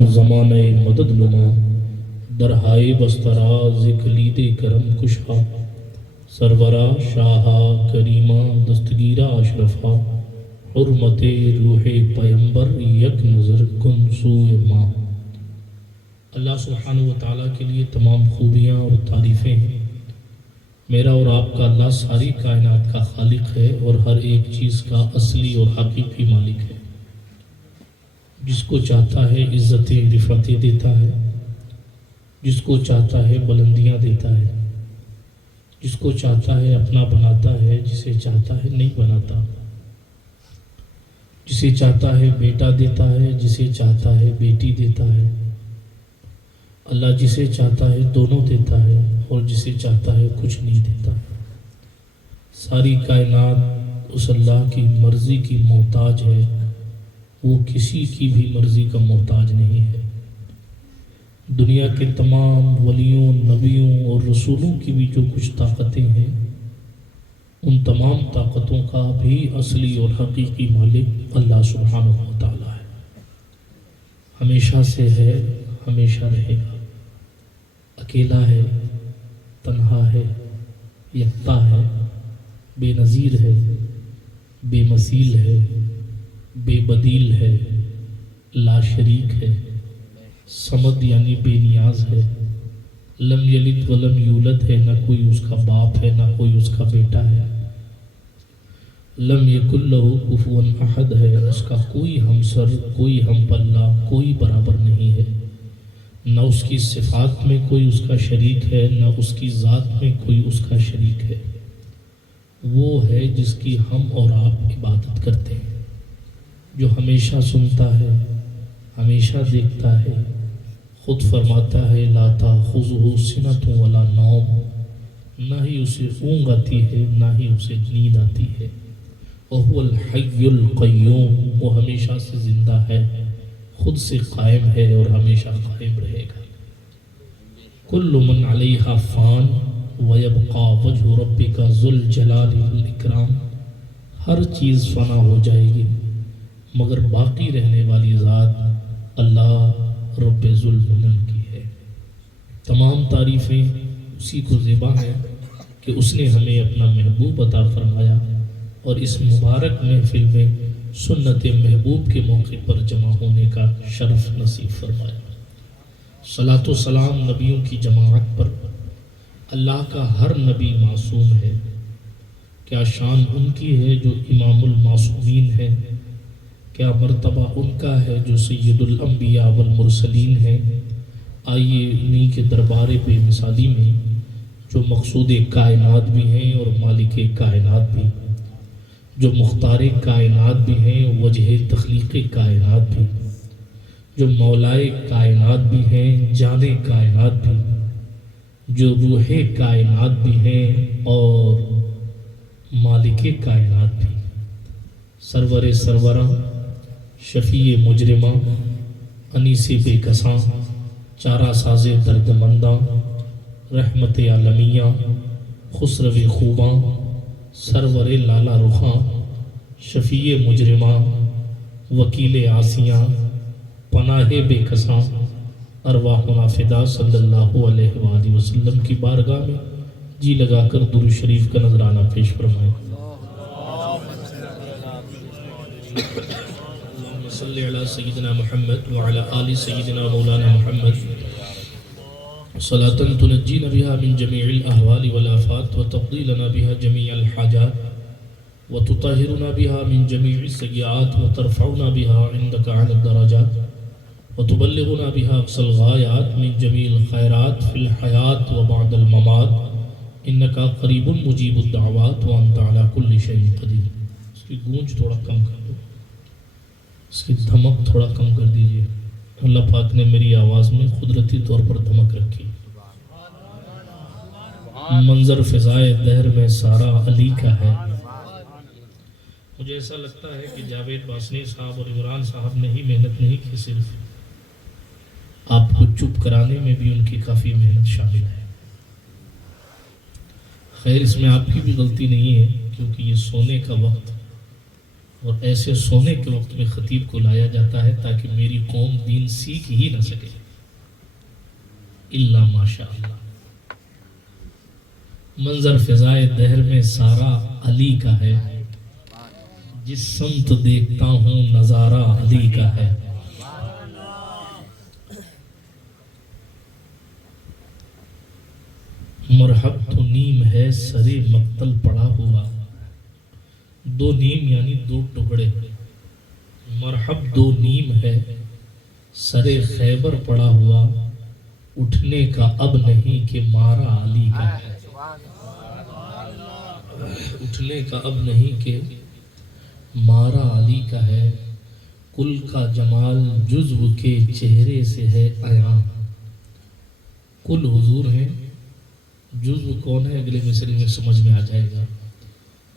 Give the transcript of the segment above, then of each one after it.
زمانۂ مدد نما درہائے بستراز کلید کرم کشا سرورا شاہا کریمہ دستگیرہ اشرفا حرمت روح پیمبر یک نظر کن سوئے ماں۔ اللہ سبحانہ وتعالیٰ کے لیے تمام خوبیاں اور تعریفیں ہیں۔ میرا اور آپ کا اللہ ساری کائنات کا خالق ہے اور ہر ایک چیز کا اصلی اور حقیقی مالک ہے۔ جس کو چاہتا ہے عزتیں رفعتیں دیتا ہے، جس کو چاہتا ہے بلندیاں دیتا ہے، جس کو چاہتا ہے اپنا بناتا ہے، جسے چاہتا ہے نہیں بناتا، جسے چاہتا ہے بیٹا دیتا ہے، جسے چاہتا ہے بیٹی دیتا ہے۔ اللہ جسے چاہتا ہے دونوں دیتا ہے اور جسے چاہتا ہے کچھ نہیں دیتا۔ ساری کائنات اس اللہ کی مرضی کی محتاج ہے، وہ کسی کی بھی مرضی کا محتاج نہیں ہے۔ دنیا کے تمام ولیوں، نبیوں اور رسولوں کی بھی جو کچھ طاقتیں ہیں، ان تمام طاقتوں کا بھی اصلی اور حقیقی مالک اللہ سبحانہ و تعالیٰ ہے۔ ہمیشہ سے ہے، ہمیشہ رہے گا۔ اکیلا ہے، تنہا ہے، یکتا ہے، بے نظیر ہے، بے مثیل ہے، بے بدیل ہے، لا شریک ہے، صمد یعنی بے نیاز ہے، لم یلد ولم یولد ہے، نہ کوئی اس کا باپ ہے نہ کوئی اس کا بیٹا ہے، لم یکن لہ کفوا احد ہے، اس کا کوئی ہمسر، کوئی ہم پلہ، کوئی برابر نہیں ہے، نہ اس کی صفات میں کوئی اس کا شریک ہے، نہ اس کی ذات میں کوئی اس کا شریک ہے۔ وہ ہے جس کی ہم اور آپ عبادت کرتے ہیں، جو ہمیشہ سنتا ہے، ہمیشہ دیکھتا ہے، خود فرماتا ہے لا تأخذہ سنۃ ولا نوم، نہ ہی اسے اونگ آتی ہے نہ ہی اسے نیند آتی ہے۔ وہو الحی القیوم، وہ ہمیشہ سے زندہ ہے، خود سے قائم ہے اور ہمیشہ قائم رہے گا۔ کل من علیہا فان ویبقى وجہ ربک ذو الجلال والاکرام، ہر چیز فنا ہو جائے گی مگر باقی رہنے والی ذات اللہ رب ذوالجلال کی ہے۔ تمام تعریفیں اسی کو زیبا ہیں کہ اس نے ہمیں اپنا محبوب عطا فرمایا اور اس مبارک محفل میں سنت محبوب کے موقع پر جمع ہونے کا شرف نصیب فرمایا۔ صلاۃ و سلام نبیوں کی جماعت پر۔ اللہ کا ہر نبی معصوم ہے، کیا شان ان کی ہے جو امام المعصومین ہے، کیا مرتبہ ان کا ہے جو سید الانبیاء والمرسلین ہیں۔ آئیے انہی کے دربار بے مثالی میں، جو مقصود کائنات بھی ہیں اور مالک کائنات بھی، جو مختار کائنات بھی ہیں، وجہ تخلیق کائنات بھی، جو مولائے کائنات بھی ہیں، جان کائنات بھی، جو روح کائنات بھی ہیں اور مالک کائنات بھی، سرور سروراں، شفیع مجرماں، انیس بے کساں، چارہ ساز درد منداں، رحمت عالمیاں، خسرو خوباں، سرور لالا رخاں، شفیع مجرماں، وکیل عاصیاں، پناہ بے کساں، ارواحنا فدا صلی اللہ علیہ وآلہ وسلم کی بارگاہ میں جی لگا کر درود شریف کا نذرانہ پیش فرمائیں۔ صلی علی سیدنا محمد وعلی آل سیدنا مولانا محمد صلاة تنجینا بها من جمیع الاحوال والآفات وتقضی لنا بها جمیع الحاجات وتطہرنا بها من جمیع السیئات وترفعنا بها عندك على الدرجات وتبلغنا بها اقصى الغایات من جمیع الخیرات فی الحیات وبعد الممات انك قریب مجیب الدعوات وانت على كل شیء قدیر۔ اس کی گونج تھوڑا کم کر دو، اس کی دھمک تھوڑا کم کر دیجئے۔ اللہ پاک نے میری آواز میں قدرتی طور پر دھمک رکھی۔ منظر فضائے دہر میں سارا علی کا ہے۔ مجھے ایسا لگتا ہے کہ جاوید باسنی صاحب اور عمران صاحب نے ہی محنت نہیں کی، صرف آپ کو چپ کرانے میں بھی ان کی کافی محنت شامل ہے۔ خیر، اس میں آپ کی بھی غلطی نہیں ہے، کیونکہ یہ سونے کا وقت اور ایسے سونے کے وقت میں خطیب کو لایا جاتا ہے تاکہ میری قوم دین سیکھ ہی نہ سکے الا ماشاء اللہ۔ منظر فضائے دہر میں سارا علی کا ہے، جس سمت دیکھتا ہوں نظارہ علی کا ہے۔ مرحب تو نیم ہے سرے مقتل پڑا ہوا، دو نیم یعنی دو ٹکڑے، مرحب دو نیم ہے سرے خیبر پڑا ہوا، اٹھنے کا اب نہیں کہ مارا علی کا ہے، اٹھنے کا اب نہیں کہ مارا علی کا ہے۔ کل کا جمال جزو کے چہرے سے ہے عیاں، کل حضور ہے، جزو کون ہے اگلے مصرے میں سمجھ میں آ جائے گا۔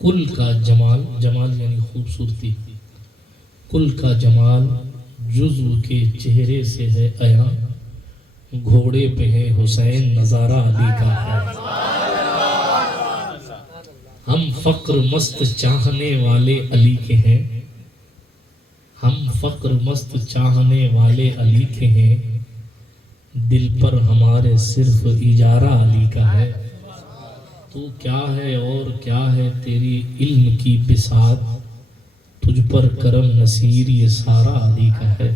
کل کا جمال، جمال یعنی خوبصورتی، کل کا جمال جزو کے چہرے سے ہے عیاں، گھوڑے پہ ہے حسین نظارہ علی کا ہے۔ ہم فقر مست چاہنے والے علی کے ہیں، ہم فقر مست چاہنے والے علی کے ہیں، دل پر ہمارے صرف اجارہ علی کا ہے۔ تو کیا ہے اور کیا ہے تیری علم کی بساط، تجھ پر کرم نصیر یہ سارا علی کا ہے۔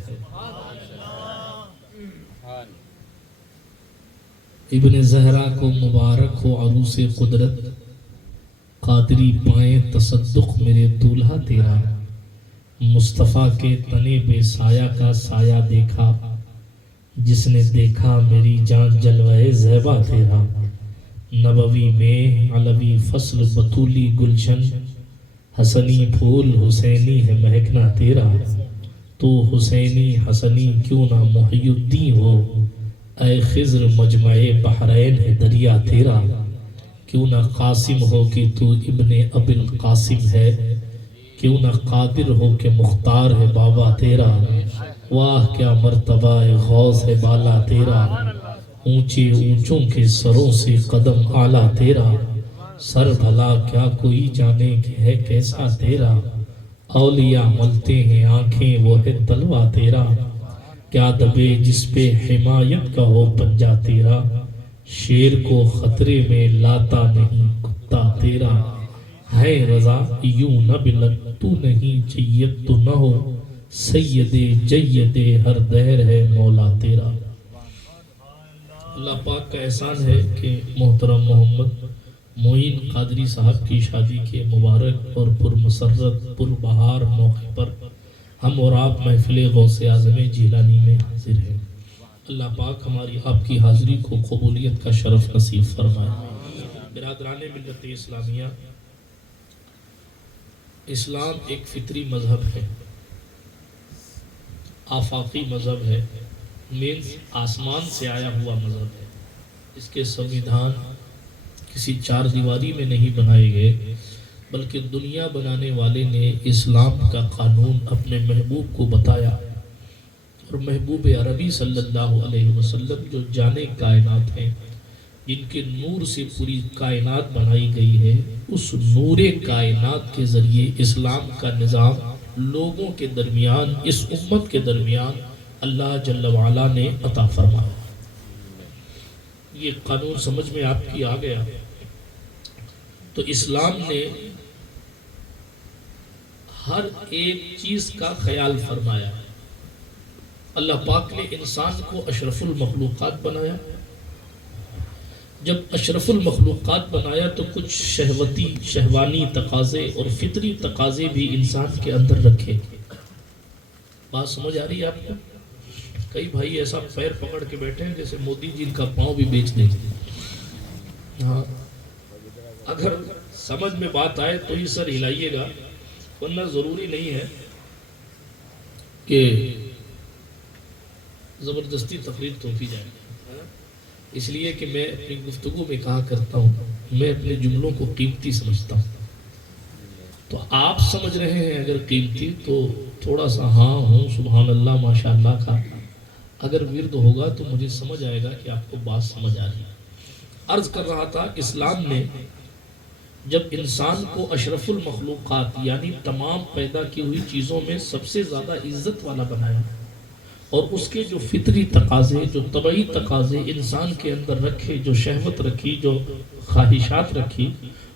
ابن زہرا کو مبارک ہو عروس قدرت، قادری پائیں تصدق میرے دولہا تیرا، مصطفیٰ کے تنے بے سایہ کا سایہ دیکھا، جس نے دیکھا میری جان جلوہ زیبا تیرا، نبوی میں علوی فصل بطولی گلشن، حسنی پھول حسینی ہے مہکنا تیرا، تو حسینی حسنی کیوں نہ محی الدین ہو، اے خضر مجمع بحرین ہے دریا تیرا، کیوں نہ قاسم ہو کہ تو ابن ابی القاسم ہے، کیوں نہ قادر ہو کہ مختار ہے بابا تیرا، واہ کیا مرتبہ غوث ہے بالا تیرا، اونچے اونچوں کے سروں سے قدم اعلیٰ تیرا، سر بھلا کیا کوئی جانے کہ ہے کیسا تیرا، اولیاء ملتے ہیں آنکھیں وہ ہے تلوہ تیرا، کیا دبے جس پہ حمایت کا ہو پنجہ تیرا، شیر کو خطرے میں لاتا نہیں کتا تیرا، ہے رضا یوں نہ بلد تو نہیں جید تو نہ ہو، سید جید ہر دہر ہے مولا تیرا۔ اللہ پاک کا احسان ہے کہ محترم محمد معین قادری صاحب کی شادی کے مبارک اور پرمسرت پربہار موقع پر ہم اور آپ محفل غوث اعظم جیلانی میں حاضر ہیں۔ اللہ پاک ہماری آپ کی حاضری کو قبولیت کا شرف نصیب فرمائے۔ برادران ملت اسلامیہ، اسلام ایک فطری مذہب ہے، آفاقی مذہب ہے، مینز آسمان سے آیا ہوا مذہب ہے۔ اس کے سنویدھان کسی چار دیواری میں نہیں بنائے گئے، بلکہ دنیا بنانے والے نے اسلام کا قانون اپنے محبوب کو بتایا، اور محبوب عربی صلی اللہ علیہ وسلم جو جانے کائنات ہیں، جن کے نور سے پوری کائنات بنائی گئی ہے، اس نور کائنات کے ذریعے اسلام کا نظام لوگوں کے درمیان، اس امت کے درمیان اللہ جل وعلا نے عطا فرمایا۔ یہ قانون سمجھ میں آپ کی آ گیا تو اسلام نے ہر ایک چیز کا خیال فرمایا۔ اللہ پاک نے انسان کو اشرف المخلوقات بنایا، جب اشرف المخلوقات بنایا تو کچھ شہوتی شہوانی تقاضے اور فطری تقاضے بھی انسان کے اندر رکھے۔ بات سمجھ آ رہی ہے آپ کو؟ کئی بھائی ایسا پیر پکڑ کے بیٹھے ہیں جیسے مودی جی کا پاؤں بھی بیچ دیں گے۔ ہاں، اگر سمجھ میں بات آئے تو ہی سر ہلائیے گا، ورنہ ضروری نہیں ہے کہ زبردستی تقریر توپی جائے۔ اس لیے کہ میں اپنی گفتگو میں کہا کرتا ہوں، میں اپنے جملوں کو قیمتی سمجھتا ہوں، تو آپ سمجھ رہے ہیں اگر قیمتی تو تھوڑا سا ہاں ہوں سبحان اللہ ماشاء اللہ کا اگر ورد ہوگا تو مجھے سمجھ آئے گا کہ آپ کو بات سمجھ آ رہی ہے۔ عرض کر رہا تھا، اسلام نے جب انسان کو اشرف المخلوقات یعنی تمام پیدا کی ہوئی چیزوں میں سب سے زیادہ عزت والا بنایا، اور اس کے جو فطری تقاضے، جو طبعی تقاضے انسان کے اندر رکھے، جو شہوت رکھی، جو خواہشات رکھی،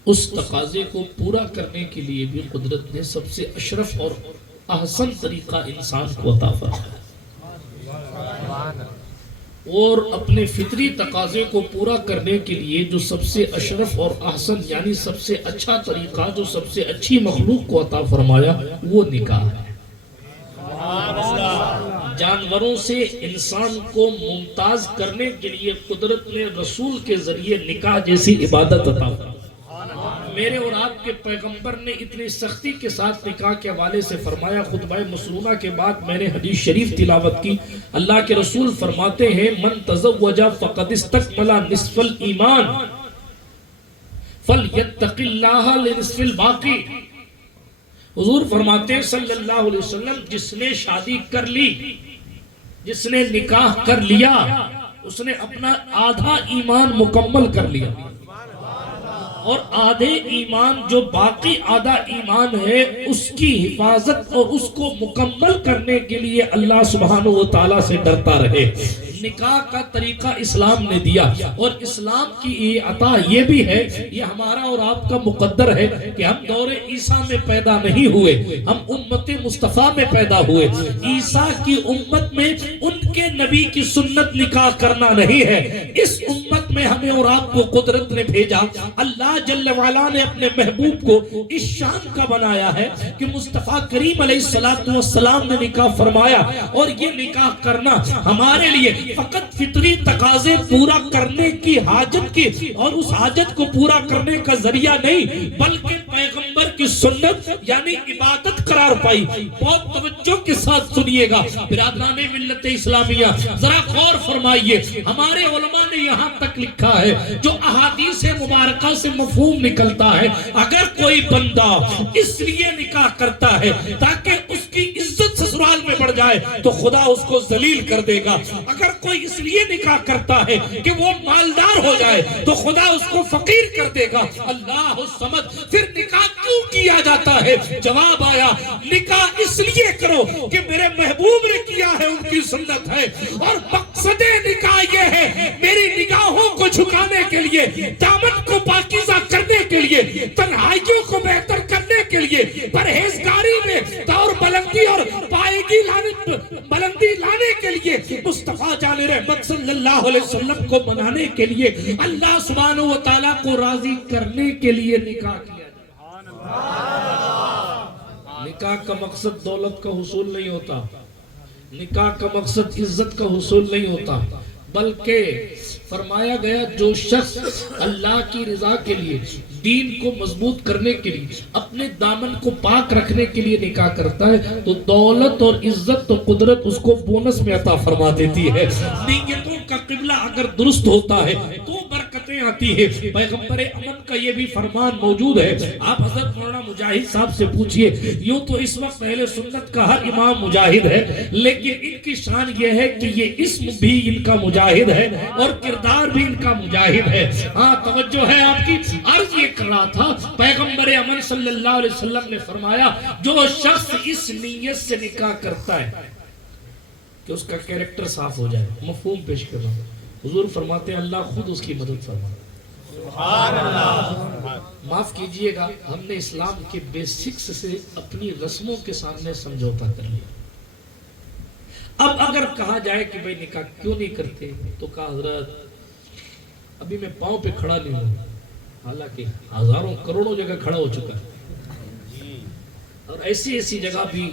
اس تقاضے کو پورا کرنے کے لیے بھی قدرت نے سب سے اشرف اور احسن طریقہ انسان کو عطا فرمایا، اور اپنے فطری تقاضے کو پورا کرنے کے لیے جو سب سے اشرف اور احسن یعنی سب سے اچھا طریقہ جو سب سے اچھی مخلوق کو عطا فرمایا وہ نکاح ہے۔ جانوروں سے انسان کو ممتاز کرنے کے لیے قدرت نے رسول کے ذریعے نکاح جیسی عبادت عطا فرمائی۔ میرے اور آپ کے پیغمبر نے اتنی سختی کے ساتھ نکاح کے حوالے سے فرمایا، خطبہ مسنونہ کے بعد میں نے حدیث شریف تلاوت کی، اللہ کے رسول فرماتے ہیں من تزوج فقد استکمل نصف الایمان فلیتق اللہ لنصف الباقی۔ حضور فرماتے ہیں صلی اللہ علیہ وسلم، جس نے شادی کر لی، جس نے نکاح کر لیا، اس نے اپنا آدھا ایمان مکمل کر لیا، اور آدھے ایمان جو باقی آدھا ایمان ہے اس کی حفاظت اور اس کو مکمل کرنے کے لیے اللہ سبحانہ و تعالیٰ سے ڈرتا رہے۔ نکاح کا طریقہ اسلام نے دیا، اور اسلام کی یہ عطا یہ بھی ہے، یہ ہمارا اور آپ کا مقدر ہے کہ ہم دور عیسیٰ میں پیدا نہیں ہوئے، ہم امت مصطفیٰ میں پیدا ہوئے۔ عیسیٰ کی امت میں ان کے نبی کی سنت نکاح کرنا نہیں ہے، اس امت میں ہمیں اور آپ کو قدرت نے بھیجا، اللہ جل وعلا نے اپنے محبوب کو اس شان کا بنایا ہے کہ مصطفیٰ کریم علیہ السلام نے نکاح فرمایا، اور یہ نکاح کرنا ہمارے لیے فقط فطری تقاضے پورا کرنے کی حاجت کی اور اس حاجت کو پورا کرنے کا ذریعہ نہیں، بلکہ پیغمبر کی سنت یعنی عبادت قرار پائی۔ بہت توجہ کے ساتھ سنیے گا برادران ملت اسلامیہ، ذرا غور فرمائیے، ہمارے علماء نے یہاں تک لکھا ہے، جو احادیث مبارکہ سے مفہوم نکلتا ہے، اگر کوئی بندہ اس لیے نکاح کرتا ہے تاکہ اس کی عزت سسرال میں بڑھ جائے تو خدا اس کو ذلیل کر دے گا، اگر کوئی اس لیے نکاح کرتا ہے کہ وہ مالدار ہو جائے تو خدا اس کو فقیر کر دے گا۔ اللہ الصمد۔ پھر نکاح کیوں کیا جاتا ہے؟ جواب آیا، نکاح اس لیے کرو کہ میرے محبوب نے کیا ہے، ان کی سنت ہے، اور مقصد نکاح یہ ہے میری نگاہوں کو جھکانے کے لیے، دامن کو پاکیزہ کرنے کے لیے، تنہائیوں کو بہتر کرنے کے لیے، پرہیزگاری میں دور بلندی اور پائیگی بلندی لانے کے لیے، مصطفیٰ جان رحمت صلی اللہ علیہ وسلم کو منانے کے لیے، اللہ سبحانہ و تعالیٰ کو راضی کرنے کے لیے نکاح کیا جائے۔ نکاح کا مقصد دولت کا حصول نہیں ہوتا، نکاح کا مقصد عزت کا حصول نہیں ہوتا، بلکہ فرمایا گیا جو شخص اللہ کی رضا کے لیے، دین کو مضبوط کرنے کے لیے، اپنے دامن کو پاک رکھنے کے لیے نکاح کرتا ہے تو دولت اور عزت تو قدرت اس کو بونس میں عطا فرما دیتی ہے۔ نیتوں کا قبلہ اگر درست ہوتا ہے تو برکتیں آتی ہے۔ پیغمبر امن کا یہ بھی فرمان موجود ہے، آپ حضرت مولانا مجاہد صاحب سے پوچھئے، یوں تو اس وقت اہل سنت کا ہر امام مجاہد ہے، لیکن ان کی شان یہ ہے کہ یہ اسم بھی ان کا مجاہد ہے اور کردار بھی ان کا مجاہد ہے۔ ہاں توجہ ہے آپ کی، عرض یہ کر رہا تھا، پیغمبر امن صلی اللہ علیہ وسلم نے فرمایا جو شخص اس نیت سے نکاح کرتا ہے کہ اس کا کیریکٹر صاف ہو جائے، مفہوم پیش کر رہا ہوں، حضور فرماتے ہیں اللہ خود اس کی مدد فرمائے۔ سبحان اللہ۔ معاف کیجئے گا، ہم نے اسلام کے بیسکس سے اپنی رسموں کے سامنے سمجھوتا کر لیا۔ اب اگر کہا جائے کہ بھئی نکاح کیوں نہیں کرتے تو کہا حضرت ابھی میں پاؤں پہ کھڑا نہیں ہوں، حالانکہ ہزاروں کروڑوں جگہ کھڑا ہو چکا ہے، اور ایسی جگہ بھی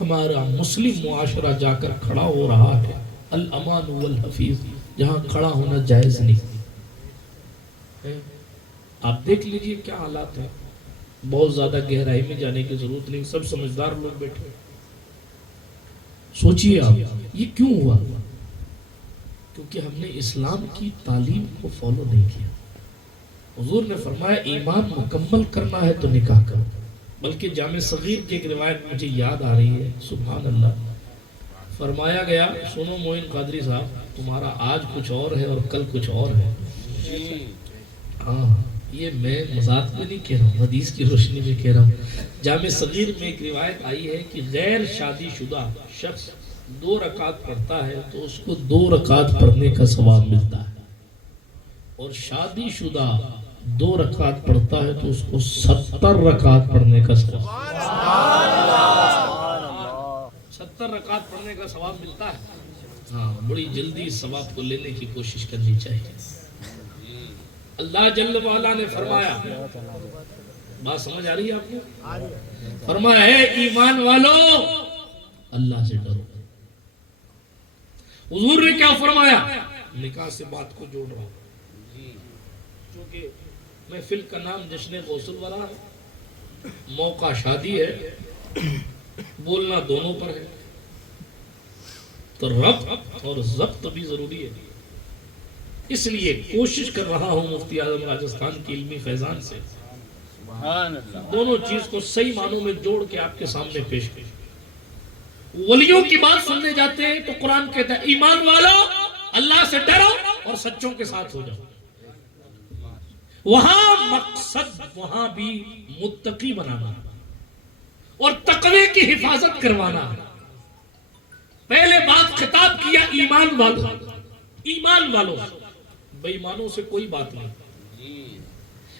ہمارا مسلم معاشرہ جا کر کھڑا ہو رہا ہے، الامان والحفیظ، جہاں کھڑا ہونا جائز نہیں۔ آپ دیکھ لیجئے کیا حالات ہیں، بہت زیادہ گہرائی میں جانے کی ضرورت نہیں، سب سمجھدار لوگ بیٹھے۔ سوچئے آپ یہ کیوں ہوا؟ کیونکہ ہم نے اسلام کی تعلیم کو فالو نہیں کیا۔ حضور نے فرمایا ایمان مکمل کرنا ہے تو نکاح کرو، بلکہ جامع صغیر کی ایک روایت مجھے یاد آ رہی ہے، سبحان اللہ، فرمایا گیا سنو معین قادری صاحب، تمہارا آج کچھ اور ہے اور کل کچھ اور ہے۔ ہاں یہ میں مذاق میں نہیں کہہ رہا ہوں، حدیث کی روشنی میں کہہ رہا ہوں۔ جامع صغیر میں ایک روایت آئی ہے کہ غیر شادی شدہ شخص 2 رکعت پڑھتا ہے تو اس کو 2 رکعت پڑھنے کا ثواب ملتا ہے، اور شادی شدہ 2 رکعت پڑھتا ہے تو اس کو 70 رکعت پڑھنے کا ثواب، 70 رکعت پڑھنے کا ثواب ملتا ہے۔ ہاں، بڑی جلدی ثواب کو لینے کی کوشش کرنی چاہیے۔ اللہ جل وعلا نے فرمایا، بات سمجھ آ رہی ہے آپ کو؟ فرمایا ہے ایمان والو اللہ سے ڈرو۔ حضور نے کیا فرمایا؟ نکاح سے بات کو جوڑ رہا ہوں، چونکہ محفل کا نام جشن غسل الورا ہے، موقع شادی ہے، بولنا دونوں پر ہے، تو ربط اور ضبط بھی ضروری ہے۔ اس لیے کوشش کر رہا ہوں مفتی اعظم راجستھان کی علمی فیضان سے دونوں چیز کو صحیح معنوں میں جوڑ کے آپ کے سامنے پیش کریں۔ ولیوں کی بات سننے جاتے ہیں تو قرآن کہتا ہے ایمان والو اللہ سے ڈرو اور سچوں کے ساتھ ہو جاؤ۔ وہاں مقصد وہاں بھی متقی بنانا اور تقوی کی حفاظت کروانا۔ پہلے بات خطاب کیا ایمان والو، ایمان والو، بے ایمانوں سے کوئی بات نہیں،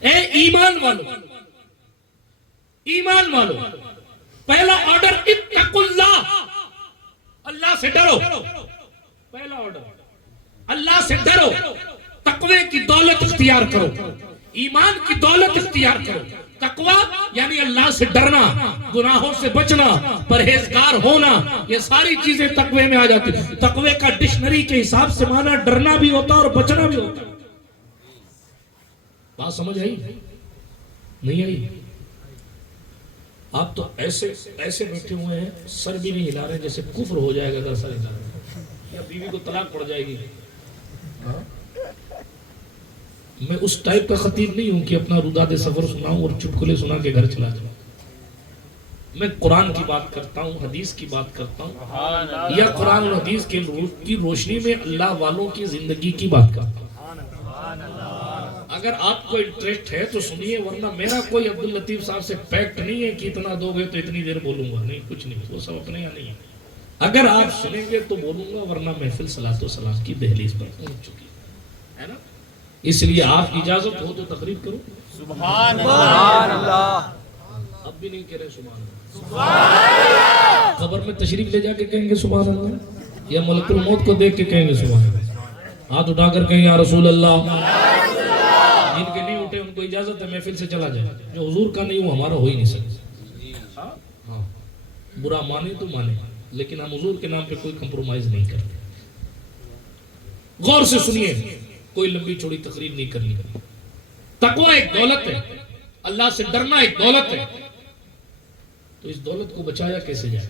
اے ایمان والو، ایمان والو، پہلا آرڈر اتقوا اللہ، اللہ سے ڈرو، پہلا آرڈر اللہ سے ڈرو، تقوی کی دولت اختیار کرو، ایمان کی دولت اختیار کرو۔ تقوی یعنی اللہ سے ڈرنا، گناہوں سے بچنا، پرہیزگار ہونا، یہ ساری چیزیں تقوی میں آ جاتی ہیں۔ تقوی کا ڈکشنری کے حساب سے معنی ڈرنا بھی ہوتا اور بچنا بھی ہوتا۔ بات سمجھ آئی نہیں آئی؟ آپ تو ایسے بیٹھے ہوئے ہیں، سر بھی نہیں ہلا رہے، جیسے کفر ہو جائے گا اگر سر ہلا رہے یا بیوی کو طلاق پڑ جائے گی۔ میں اس ٹائپ کا خطیب نہیں ہوں کہ اپنا روداد سفر سناؤں اور چٹکلے سنا کے گھر چلا جاؤں۔ میں قرآن کی بات کرتا ہوں، حدیث کی بات کرتا ہوں، یا قرآن اور حدیث کی روشنی میں اللہ والوں کی زندگی کی بات کرتا ہوں۔ اگر آپ کو انٹرسٹ ہے تو سنیے، ورنہ میرا کوئی عبداللطیف صاحب سے پیکٹ نہیں ہے کہ اتنا دو گے تو اتنی دیر بولوں گا، نہیں، کچھ نہیں، وہ سب اپنے یہاں نہیں ہے۔ اگر آپ سنیں گے تو بولوں گا، ورنہ محفل صلاۃ و سلام کی دہلیز پر پہنچ چکی ہے نا۔ اس لیے آپ کی اجازت ہو تو تقریر کرو۔ سبحان اللہ، اب بھی نہیں کہہ رہے سبحان اللہ، سبحان اللہ۔ قبر میں تشریف لے جا کے کہیں گے سبحان اللہ، یا ملک الموت کو دیکھ کے کہیں گے سبحان اللہ، ہاتھ اٹھا کر کہیں یا رسول اللہ۔ جن کے نہیں اٹھے ان کو اجازت ہے محفل سے چلا جائے، جو حضور کا نہیں وہ ہمارا ہو ہی نہیں سکتا۔ ہاں، برا مانے تو مانے، لیکن ہم حضور کے نام پہ کوئی کمپرومائز نہیں کرتے۔ غور سے سنیے، کوئی لمبی چوڑی تقریر نہیں کرنی۔ تقوی ایک دولت ہے، اللہ سے ڈرنا ایک دولت ہے، تو اس دولت کو بچایا کیسے جائے،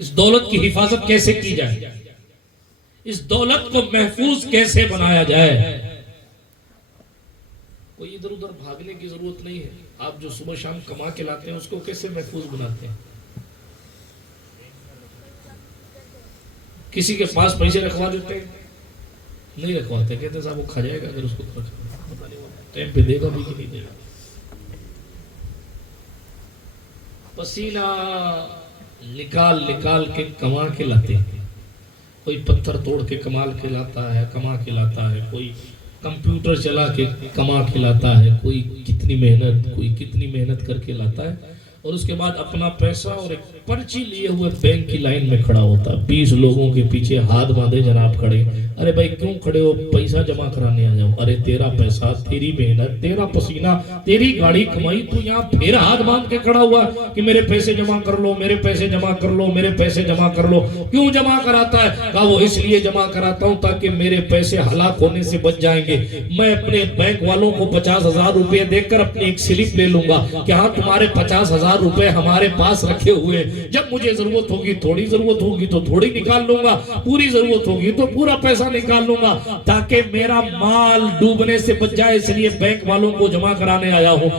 اس دولت کی حفاظت کیسے کی جائے، اس دولت کو محفوظ کیسے بنایا جائے۔ کوئی ادھر ادھر بھاگنے کی ضرورت نہیں ہے۔ آپ جو صبح شام کما کے لاتے ہیں اس کو کیسے محفوظ بناتے ہیں؟ کسی کے پاس پیسے رکھوا دیتے ہیں؟ نہیں رکھواتے، کہتے ہیں صاحب وہ کھا جائے گا اگر اس کو پتہ نہیں ٹائم پہ دے گا بھی کہ نہیں دے گا۔ پسینہ نکال نکال کے کما کے لاتے ہیں، کوئی پتھر توڑ کے کما کے لاتا ہے، کوئی کمپیوٹر چلا کے کما کے لاتا ہے، کوئی کتنی محنت کر کے لاتا ہے، اور اس کے بعد اپنا پیسہ اور ایک پرچی لیے ہوئے بینک کی لائن میں کھڑا ہوتا ہے، 20 لوگوں کے پیچھے ہاتھ باندھے جناب کھڑے۔ ارے بھائی کیوں کھڑے ہو؟ پیسہ جمع کرانے آ جاؤ۔ ارے تیرا پیسہ، تیری محنت، تیرا پسینہ، تیری گاڑی کمائی، تو یہاں پھر ہاتھ باندھ کے کھڑا ہوا کہ میرے پیسے جمع کر لو، میرے پیسے جمع کر لو، میرے پیسے جمع کر لو۔ کیوں جمع کراتا ہے؟ کہا وہ اس لیے جمع کراتا ہوں تاکہ میرے پیسے ہلاک ہونے سے بچ جائیں گے، میں اپنے بینک والوں کو 50,000 روپے دے کر اپنی ایک سلپ لے لوں گا کہ ہاں تمہارے 50,000 روپے ہمارے پاس رکھے ہوئے، جب مجھے ضرورت ہوگی، تھوڑی ضرورت ہوگی تو تھوڑی نکال لوں گا، پوری ضرورت ہوگی تو پورا پیسہ پیسہ نکال لوں گا تاکہ میرا مال ڈوبنے سے بچ جائے اس لیے بینک والوں کو جمع کرانے آیا ہوں،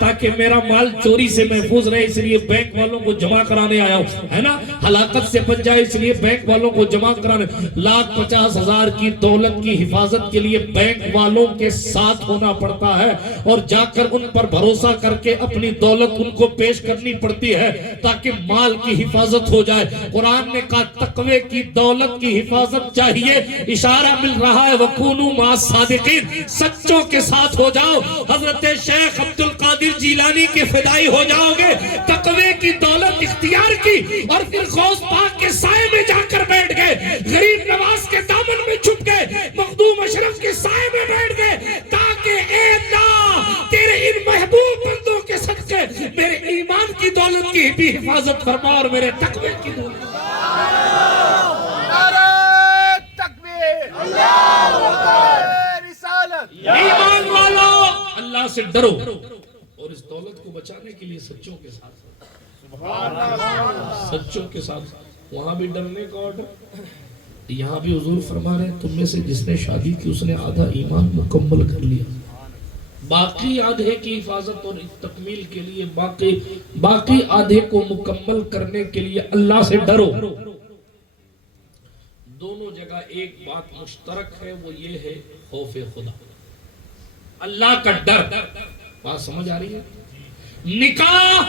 تاکہ میرا مال چوری سے محفوظ رہے اس لیے بینک والوں کو جمع کرانے آیا ہوں، ہے نا، ہلاکت سے بچ جائے اس لیے بینک والوں کو جمع کرانے، 1,50,000 کی دولت کی حفاظت کے لیے بینک والوں کے ساتھ ہونا پڑتا ہے اور جا کر ان پر بھروسہ کر کے اپنی دولت ان کو پیش کرنی پڑتی ہے تاکہ مال کی حفاظت ہو جائے۔ قرآن نے کہا تقوی کی دولت کی حفاظت چاہیے، اشارہ مل رہا ہے وَكُونُوا مَعَ الصَّادِقِينَ، سچوں کے ساتھ ہو جاؤ۔ حضرت شیخ عبد القادر جیلانی کے فدائی ہو جاؤ گے، تقوی کی دولت اختیار کی اور پھر غوث پاک کے سائے میں جا کر بیٹھ گئے، غریب نواز کے دامن میں چھپ گئے، مخدوم اشرف کے سائے میں بیٹھ گئے تاکہ اے اللہ تیرے ان محبوب بندوں کے صدقے میرے ایمان کی دولت کی بھی حفاظت فرما اور میرے تقوی کی دولت۔ ایمان والو اللہ سے ڈرو اور اس دولت کو بچانے کے لیے سچوں کے ساتھ، سچوں کے ساتھ۔ وہاں بھی ڈرنے کا آرڈر، یہاں بھی حضور فرما رہے ہیں تم میں سے جس نے شادی کی اس نے آدھا ایمان مکمل کر لیا، باقی آدھے کی حفاظت اور تکمیل کے لیے باقی آدھے کو مکمل کرنے کے لیے اللہ سے ڈرو۔ دونوں جگہ ایک بات مشترک ہے، وہ یہ ہے خوف خدا، اللہ کا ڈر۔ بات سمجھ آ رہی ہے؟ نکاح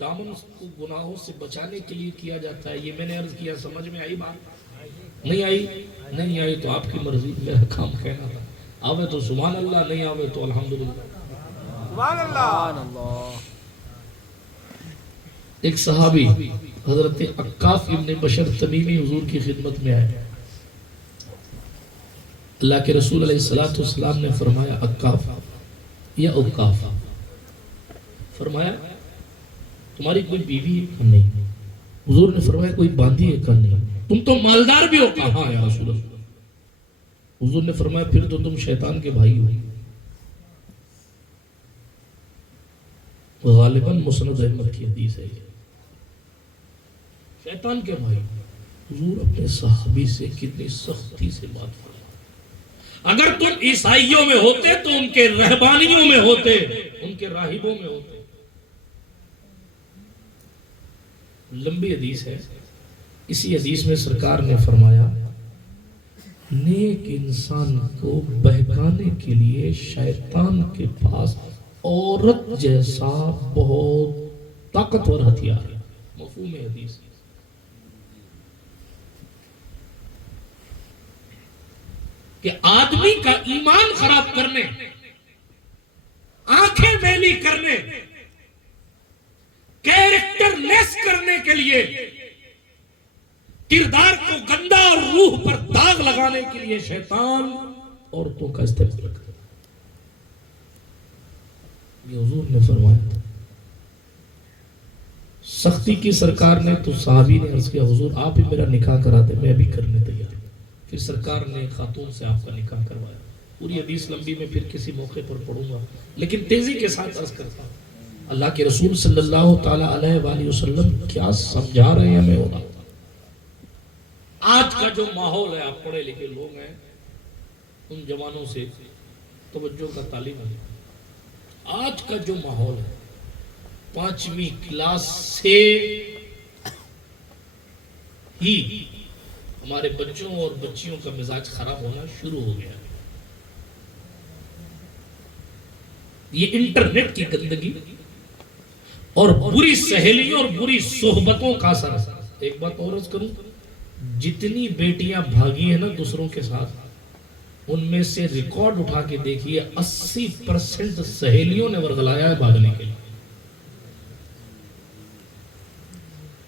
دامن کو گناہوں سے بچانے کے لیے کیا جاتا ہے، یہ میں نے عرض کیا، سمجھ میں آئی بات؟ نہیں آئی؟ نہیں آئی تو آپ کی مرضی، میرا کام کہنا تھا، آوے تو سبحان اللہ، نہیں آوے تو الحمدللہ سبحان اللہ۔ ایک صحابی حضرت عکاف ابن بشر تمیمی حضور کی خدمت میں آئے، اللہ کے رسول علیہ السلام نے فرمایا عکاف یا عکاف، فرمایا تمہاری کوئی بیوی ہے کہ نہیں؟ حضور نے فرمایا کوئی باندھی ہے کہ نہیں؟ تم تو مالدار بھی ہو؟ کہا ہاں یا رسول اللہ۔ حضور نے فرمایا پھر تو تم شیطان کے بھائی ہو۔ غالباً مسند احمد کی حدیث ہے، شیطان کے بھائی۔ حضور اپنے صحابی سے کتنی سختی سے بات فرمایا، اگر تم عیسائیوں میں ہوتے تو ان کے رہبانیوں میں ہوتے، ان کے راہبوں میں ہوتے۔ لمبی حدیث ہے، اسی حدیث میں سرکار نے فرمایا نیک انسان کو بہکانے کے لیے شیطان کے پاس عورت جیسا بہت طاقتور ہتھیار ہے۔ مفہوم حدیث کہ آدمی کا ایمان خراب کرنے، آنکھیں میلی کرنے، کیریکٹر لیس کرنے کے لیے، کردار کو گندا اور روح پر داغ لگانے کے لیے شیطان عورتوں کا استعمال کرتا ہے۔ یہ حضور نے فرمایا، سختی کی سرکار نے تو صحابی نے عرض کیا حضور آپ ہی میرا نکاح کرا دے، میں بھی کرنے تیار ہوں۔ پھر سرکار نے خاتون سے آپ کا نکاح کروایا۔ پوری حدیث لمبی میں پھر کسی موقع پر پڑھوں گا، لیکن تیزی کے ساتھ عرض کرتا ہوں اللہ کے رسول صلی اللہ تعالی علیہ وآلہ وسلم کیا سمجھا رہے ہیں ہمیں ہونا۔ آج کا جو ماحول ہے، آپ پڑھے لکھے لوگ ہیں، ان جوانوں سے توجہ کا تعلیم ہے۔ آج کا جو ماحول ہے، 5ویں کلاس سے ہی ہمارے بچوں اور بچیوں کا مزاج خراب ہونا شروع ہو گیا۔ یہ انٹرنیٹ کی گندگی اور بری سہیلیوں اور بری صحبتوں کا اثر ہے۔ ایک بات اور عرض کروں، جتنی بیٹیاں بھاگی ہیں نا دوسروں کے ساتھ، ان میں سے ریکارڈ اٹھا کے دیکھیے 80% سہیلیوں نے ورغلایا ہے بھاگنے کے لیے۔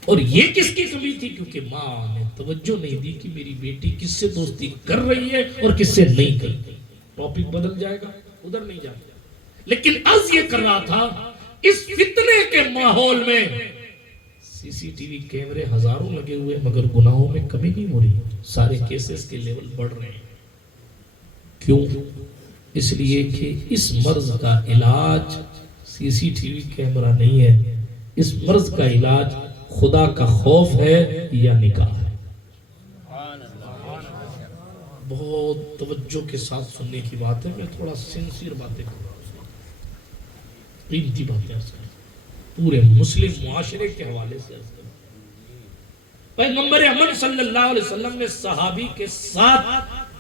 اور یہ کس کی کمی تھی؟ کیونکہ ماں نے توجہ نہیں دی کہ میری بیٹی کس سے دوستی کر رہی ہے اور کس سے نہیں کر رہی۔ ٹاپک بدل جائے گا، ادھر نہیں جائے گا، لیکن عرض یہ کر رہا تھا اس فتنے کے ماحول میں سی سی ٹی وی کیمرے ہزاروں لگے ہوئے مگر گناہوں میں کمی نہیں ہو رہی، سارے کیسز کے لیول بڑھ رہے ہیں۔ کیوں؟ اس لیے کہ اس مرض کا علاج سی سی ٹی وی کیمرہ نہیں ہے، اس مرض کا علاج خدا کا خوف ہے یا نکاح ہے۔ بہت توجہ کے ساتھ سننے کی بات ہے، میں تھوڑا سنسیر باتیں کر رہا ہوں، قیمتی باتیں عرض کریں، پورے مسلم معاشرے کے حوالے سے عرض کریں۔ پیغمبر احمد صلی اللہ علیہ وسلم نے صحابی کے ساتھ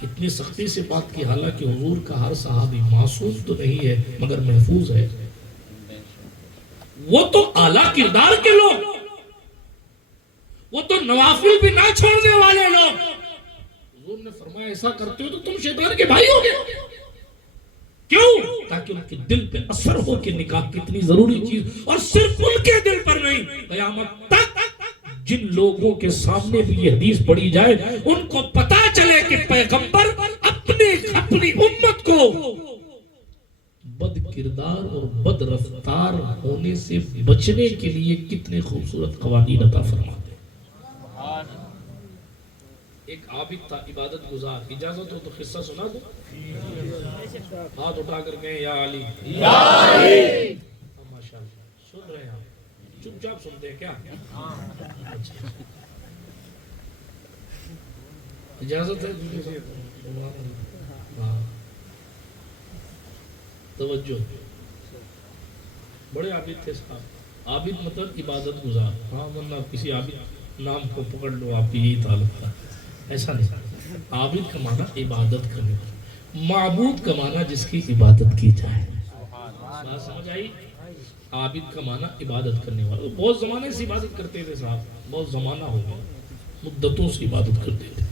اتنی سختی سے بات کی، حالانکہ حضور کا ہر صحابی معصوم تو نہیں ہے مگر محفوظ ہے، وہ تو اعلیٰ کردار کے لوگ، وہ تو نوافل بھی نہ چھوڑنے والے لوگ، حضور نے فرمایا ایسا کرتے ہو تو تم شیطان کے بھائی ہوگے، کیوں؟ تاکہ ان کے دل پہ اثر ہو کہ نکاح کتنی ضروری چیز، اور صرف ان کے دل پر نہیں، قیامت تک جن لوگوں کے سامنے بھی یہ حدیث پڑھی جائے ان کو پتا چلے کہ پیغمبر اپنی امت کو بد کردار اور بد رفتار ہونے سے بچنے کے لیے کتنے خوبصورت قوانین عطا فرماتے ہیں۔ ایک عابد تھا، عبادت گزار، اجازت ہو تو قصہ سنا دو؟ ہاتھ اٹھا کر کہیں یا علی، یا علی، ماشاءاللہ سن رہے ہیں آپ، چپ چاپ سنتے ہیں کیا؟ اجازت ہے؟ توجہ، بڑے عابد تھے صاحب، عابد مطلب عبادت گزار، ہاں ورنہ کسی عابد نام کو پکڑ لو آپ یہی تعلق تھا، ایسا نہیں۔ عابد کا معنی عبادت کرنے والا، معبود کا معنی جس کی عبادت کی جائے، بات سمجھ آئی؟ عابد کا معنی عبادت کرنے والا، بہت زمانے سے عبادت کرتے تھے صاحب، بہت زمانہ ہو گیا، مدتوں سے عبادت کرتے تھے،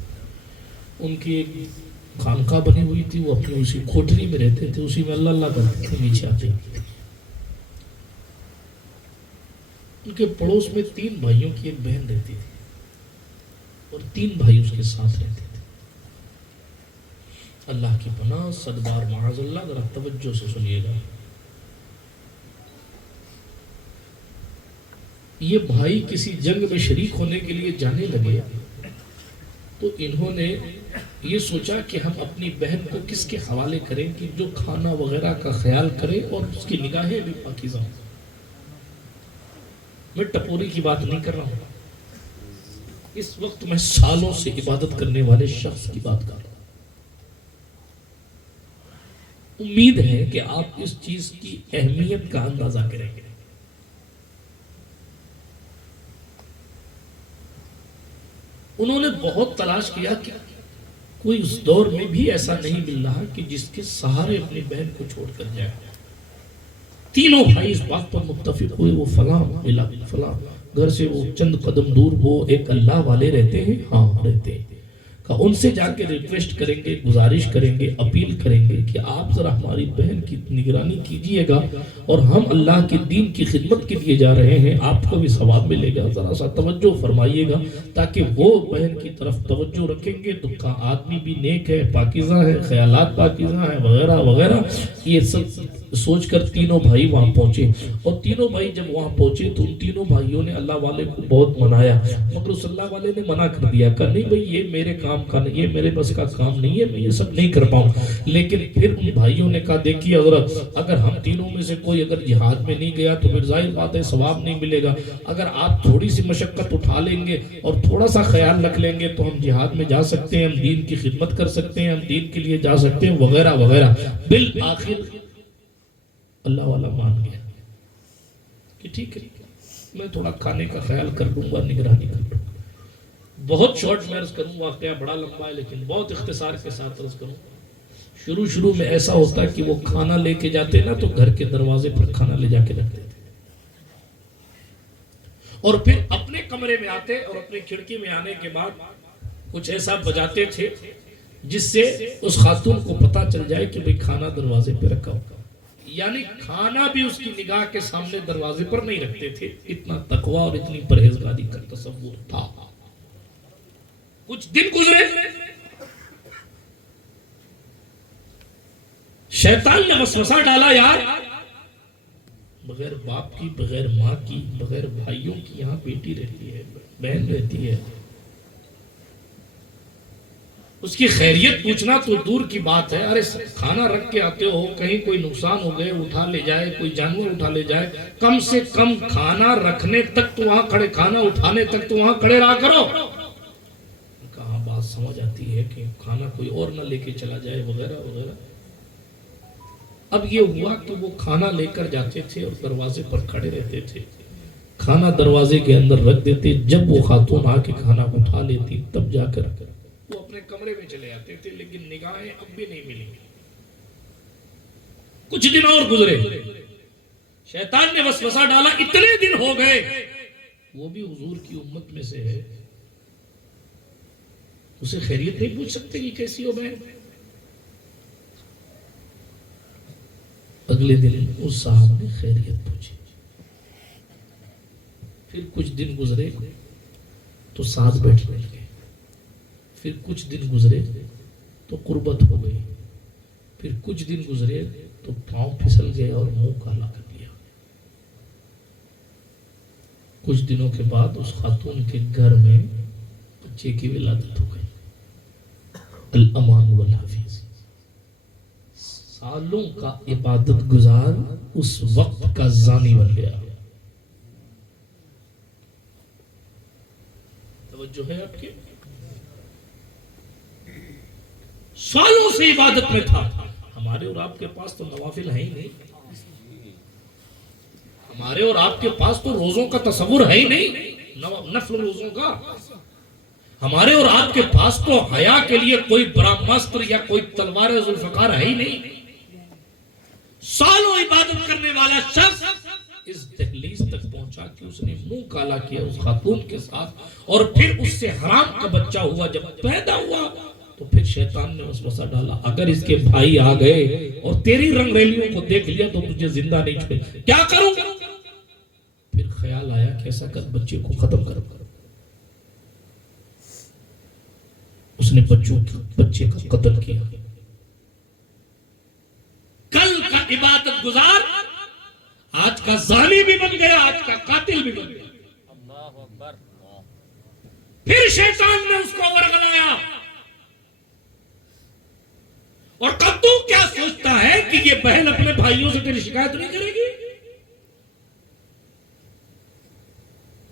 ان کی ایک خانقاہ بنی ہوئی تھی، وہ اپنی اسی کوٹری میں رہتے تھے، اسی میں اللہ اللہ کرتے تھے، نیچے آتے تھے۔ ان کے پڑوس میں 3 بھائیوں کی ایک بہن رہتی تھی اور 3 بھائی اس کے ساتھ رہتے تھے۔ اللہ کی پناہ صدبار معاذ اللہ، ذرا توجہ سے سنیے گا، یہ بھائی کسی جنگ میں شریک ہونے کے لیے جانے لگے تو انہوں نے یہ سوچا کہ ہم اپنی بہن کو کس کے حوالے کریں کہ جو کھانا وغیرہ کا خیال کرے اور اس کی نگاہیں بھی پاکیزہ ہوں۔ میں ٹپوری کی بات نہیں کر رہا ہوں، اس وقت میں سالوں سے عبادت کرنے والے شخص کی بات کر رہا ہوں۔ امید ہے کہ آپ اس چیز کی اہمیت کا اندازہ کریں گے۔ انہوں نے بہت تلاش کیا کہ کوئی اس دور میں بھی ایسا نہیں مل رہا کہ جس کے سہارے اپنی بہن کو چھوڑ کر جائے۔ تینوں بھائی اس بات پر متفق ہوئے، وہ فلاں ملا، فلاں گھر سے وہ چند قدم دور وہ ایک اللہ والے رہتے ہیں، ہاں رہتے ہیں، کہ ان سے جا کے ریکویسٹ کریں گے، گزارش کریں گے، اپیل کریں گے کہ آپ ذرا ہماری بہن کی نگرانی کیجئے گا، اور ہم اللہ کے دین کی خدمت کے لیے جا رہے ہیں، آپ کو بھی ثواب ملے گا، ذرا سا توجہ فرمائیے گا، تاکہ وہ بہن کی طرف توجہ رکھیں گے۔ دکھا آدمی بھی نیک ہے، پاکیزہ ہے، خیالات پاکیزہ ہیں، وغیرہ وغیرہ، یہ سب سوچ کر تینوں بھائی وہاں پہنچے، اور تینوں بھائی جب وہاں پہنچے تو ان تینوں بھائیوں نے اللہ والے کو بہت منایا، مگر اس اللہ والے نے منع کر دیا کہ نہیں بھئی یہ میرے کام کا نہیں، یہ میرے بس کا کام نہیں ہے، میں یہ سب نہیں کر پاؤں۔ لیکن پھر ان بھائیوں نے کہا دیکھیے حضرت، اگر ہم تینوں میں سے کوئی اگر جہاد میں نہیں گیا تو پھر ظاہر بات ہے ثواب نہیں ملے گا، اگر آپ تھوڑی سی مشقت اٹھا لیں گے اور تھوڑا سا خیال رکھ لیں گے تو ہم جہاد میں جا سکتے ہیں، ہم دین کی خدمت کر سکتے ہیں، ہم دین کے لیے جا سکتے ہیں، وغیرہ وغیرہ۔ بالآخر اللہ والا مان گیا کہ ٹھیک ہے میں تھوڑا کھانے کا خیال کر لوں گا، نگرانی کر لوں گا۔ بہت شارٹ میں عرض کروں، واقعہ بڑا لمبا ہے لیکن بہت اختصار کے ساتھ عرض کروں۔ شروع میں ایسا ہوتا کہ وہ کھانا لے کے جاتے نا تو گھر کے دروازے پر کھانا لے جا کے رکھتے تھے، اور پھر اپنے کمرے میں آتے اور اپنے کھڑکی میں آنے کے بعد کچھ ایسا بجاتے تھے جس سے اس خاتون کو پتا چل جائے کہ بھئی کھانا دروازے پہ رکھا ہوگا، یعنی کھانا بھی اس کی نگاہ کے سامنے دروازے پر نہیں رکھتے تھے۔ اتنا تقوی اور اتنی پرہیزگاری کا تصور تھا۔ کچھ دن گزرے، شیطان نے وسوسہ ڈالا، یار بغیر باپ کی، بغیر ماں کی، بغیر بھائیوں کی یہاں بیٹی رہتی ہے، بہن رہتی ہے، اس کی خیریت پوچھنا تو دور کی بات ہے۔ ارے کھانا رکھ کے آتے ہو، کہیں کوئی نقصان ہو گئے اٹھا لے جائے، کوئی جانور اٹھا لے جائے، کم سے کم کھانا رکھنے تک تو وہاں کھڑے، کھانا اٹھانے تک تو وہاں کھڑے رہا کرو۔ کہاں بات سمجھ آتی ہے؟ ہے کہ کھانا کوئی اور نہ لے کے چلا جائے وغیرہ وغیرہ. اب یہ ہوا کہ وہ کھانا لے کر جاتے تھے اور دروازے پر کھڑے رہتے تھے, کھانا دروازے کے اندر رکھ دیتے, جب وہ خاتون آ کے کھانا اٹھا لیتی تب جا کر وہ اپنے کمرے میں چلے آتے تھے, لیکن نگاہیں اب بھی نہیں ملی. کچھ دن اور گزرے, شیطان نے وسوسہ ڈالا, اتنے دن ہو گئے, وہ بھی حضور کی امت میں سے ہے, اسے خیریت نہیں پوچھ سکتے کہ کیسی ہو بہن. اگلے دن اس صاحب نے خیریت پوچھی. پھر کچھ دن گزرے تو ساتھ بیٹھنے لگے, پھر کچھ دن گزرے تو قربت ہو گئی, پھر کچھ دن گزرے تو پاؤں پھسل گئے اور منہ کالا کر لیا. کچھ دنوں کے بعد اس خاتون کے گھر میں بچے کی ولادت ہو گئی. الامان والحفیظ, سالوں کا عبادت گزار اس وقت کا زانی بن گیا. توجہ ہے آپ کے؟ سالوں سے عبادت میں تھا. ہمارے اور آپ کے پاس تو نوافل ہے ہی نہیں, ہمارے اور آپ کے پاس تو روزوں کا تصور ہے ہی نہیں, نفل روزوں کا. ہمارے اور آپ کے پاس تو حیا کے لیے کوئی برہمستر یا کوئی تلوار ذوالفقار ہے ہی نہیں. سالوں عبادت کرنے والا شخص اس دہلیز تک پہنچا کہ اس نے منہ کالا کیا اس خاتون کے ساتھ, اور پھر اس سے حرام کا بچہ ہوا. جب پیدا ہوا تو پھر شیطان نے وسوسہ ڈالا, اگر اس کے بھائی آ گئے اور تیری رنگ ریلیوں کو دیکھ لیا تو تجھے زندہ نہیں چھوڑے, کیا کروں؟ پھر خیال آیا کہ ایسا کر بچے کو ختم کر. اس نے بچے کا قتل کیا. کل کا عبادت گزار آج کا زانی بھی بن گیا, آج کا قاتل بھی بن گیا. اللہ اکبر. پھر شیطان نے اس کو ورگلایا, اور کب تو کیا سوچتا ہے کہ یہ بہن اپنے بھائیوں سے تیری شکایت نہیں کرے گی.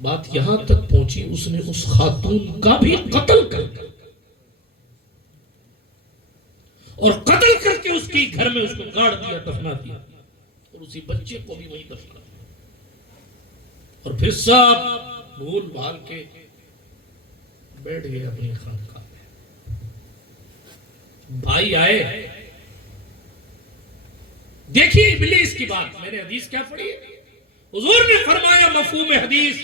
بات یہاں تک پہنچی اس نے اس خاتون کا بھی قتل کر دیا, اور قتل کر کے اس کی گھر میں اس کو گاڑ دیا, دفنا دیا, اور اسی بچے کو بھی وہیں دفنا دیا. اور پھر سب بھول بھال کے بیٹھ گئے اپنی خانقاہ میں. بھائی آئے, دیکھیے ابلیس کی بات. میں نے حدیث کیا پڑھی ہے؟ حضور نے فرمایا مفہوم حدیث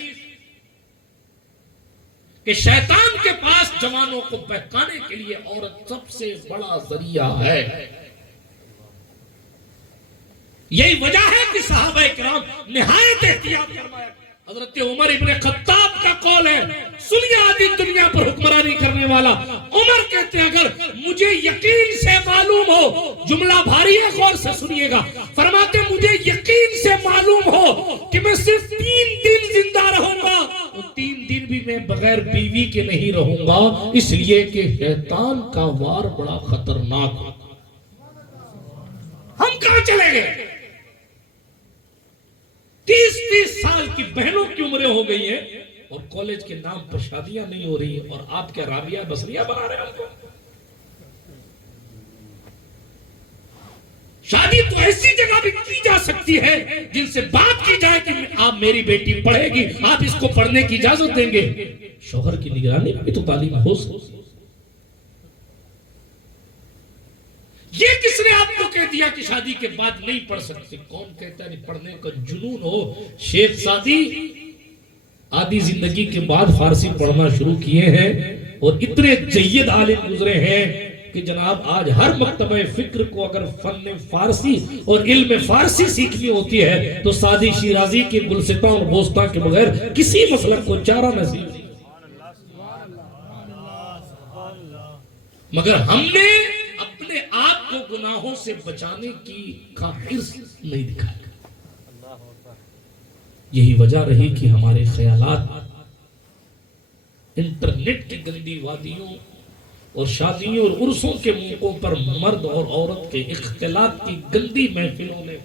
کہ شیطان کے پاس جوانوں کو بہکانے کے لیے عورت سب سے بڑا ذریعہ ہے. یہی وجہ ہے کہ صحابہ کرام نہایت احتیاط فرمایا. حضرت عمر ابن خطاب کا قول ہے, سنیا آدھی دنیا پر حکمرانی کرنے والا. عمر کہتے ہیں اگر مجھے یقین سے معلوم ہو, جملہ بھاری ہے غور سے سنیے گا, فرماتے مجھے یقین سے معلوم ہو کہ میں صرف 3 دن زندہ رہوں گا, تو 3 دن بھی میں بغیر بیوی کے نہیں رہوں گا, اس لیے کہ شیطان کا وار بڑا خطرناک ہے. ہم کہاں چلے گئے؟ 30 سال کی بہنوں کی عمریں ہو گئی ہیں اور کالج کے نام پر شادیاں نہیں ہو رہی ہیں, اور آپ کیا رابعہ بصریہ بنا رہے ہیں ہم کو. شادی تو ایسی جگہ بھی کی جا سکتی ہے جن سے بات کی جائے کہ آپ میری بیٹی پڑھے گی, آپ اس کو پڑھنے کی اجازت دیں گے. شوہر کی نگرانی میں بھی تو تعلیم ہو سکتی. یہ کس نے آپ کو کہہ دیا کہ شادی کے بعد نہیں پڑھ سکتے؟ کون کہتا ہے پڑھنے کا جنون ہو؟ شیخ سعدی آدھی زندگی کے بعد فارسی پڑھنا شروع کیے ہیں, اور اتنے جید عالم گزرے ہیں کہ جناب آج ہر مکتبہ فکر کو اگر فن فارسی اور علم فارسی سیکھنی ہوتی ہے تو سعدی شیرازی کے گلستاں اور بوستاں کے بغیر کسی مسلک کو چارہ نصیب نہیں. مگر ہم نے اپنے آپ کو گناہوں سے بچانے کا حرص نہیں دکھایا. یہی وجہ رہی کہ ہمارے خیالات انٹرنیٹ کی گندی وادیوں اور شادیوں اور عرسوں کے موقعوں پر مرد اور عورت کے اختلاط کی گندی محفلوں نے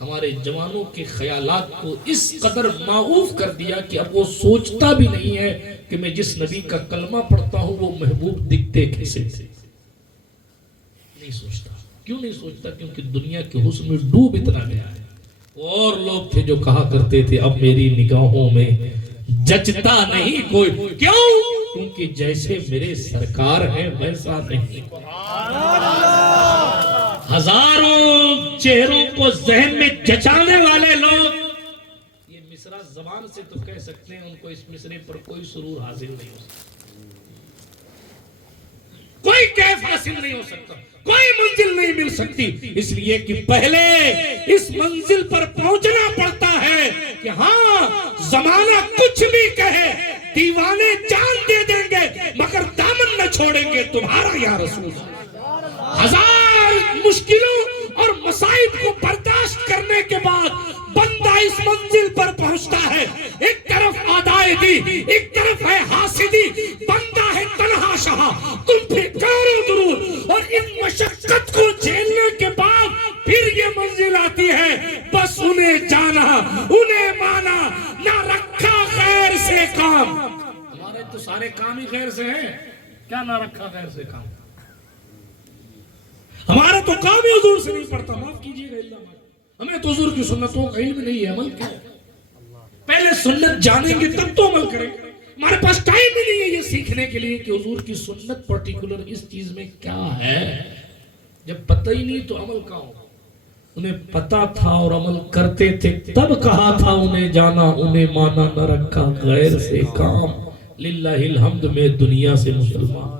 ہمارے جوانوں کے خیالات کو اس قدر معوف کر دیا کہ اب وہ سوچتا بھی نہیں ہے کہ میں جس نبی کا کلمہ پڑھتا ہوں وہ محبوب دکھتے کیسے تھے. نہیں سوچتا. کیوں نہیں سوچتا؟ کیونکہ دنیا کے حسن میں ڈوب اتنا گیا ہے. اور لوگ تھے جو کہا کرتے تھے اب میری نگاہوں میں جچتا نہیں کوئی. کیوں؟ کیونکہ جیسے میرے سرکار ہیں ویسا نہیں. ہزاروں چہروں کو ذہن میں جچانے والے لوگ یہ مصرع زبان سے تو کہہ سکتے ہیں، ان کو اس مصرے پر کوئی سرور حاصل نہیں ہو سکتا، کوئی کیف حاصل نہیں ہو سکتا، کوئی منزل نہیں مل سکتی. اس لیے کہ پہلے اس منزل پر پہنچنا پڑتا ہے کہ ہاں زمانہ کچھ بھی کہے، دیوانے جان دے دیں گے مگر دامن نہ چھوڑیں گے تمہارا یا رسول. ہزار مشکلوں اور مصائب کو برداشت کرنے کے بعد بندہ اس منزل پر پہنچتا ہے. ایک طرف آدائے دی، ایک طرف ہے حاسدی. بندہ ہے تنہا شہا، تم پھر کرو درود. اور ان مشقت کو جھیلنے کے بعد پھر یہ منزل آتی ہے. بس انہیں جانا، انہیں مانا، نہ رکھا غیر سے کام. ہمارے تو سارے کام ہی غیر سے ہیں. کیا نہ رکھا غیر سے کام؟ ہمارا تو کام ہی حضور سے نہیں پڑتا. معاف کیجیے گا اللہ. ہمیں تو حضور کی سنتوں کا علم نہیں ہے. عمل کیا ہے؟ پہلے سنت جانیں گے تب تو عمل کریں گے. ہمارے پاس ٹائم ہی نہیں ہے یہ سیکھنے کے لیے کہ حضور کی سنت پرٹیکولر اس چیز میں کیا ہے. جب پتہ ہی نہیں تو عمل کہاں ہوگا؟ انہیں پتا تھا اور عمل کرتے تھے، تب کہا تھا انہیں جانا، انہیں مانا، نہ رکھا غیر سے کام. للہ الحمد میں دنیا سے مسلمان.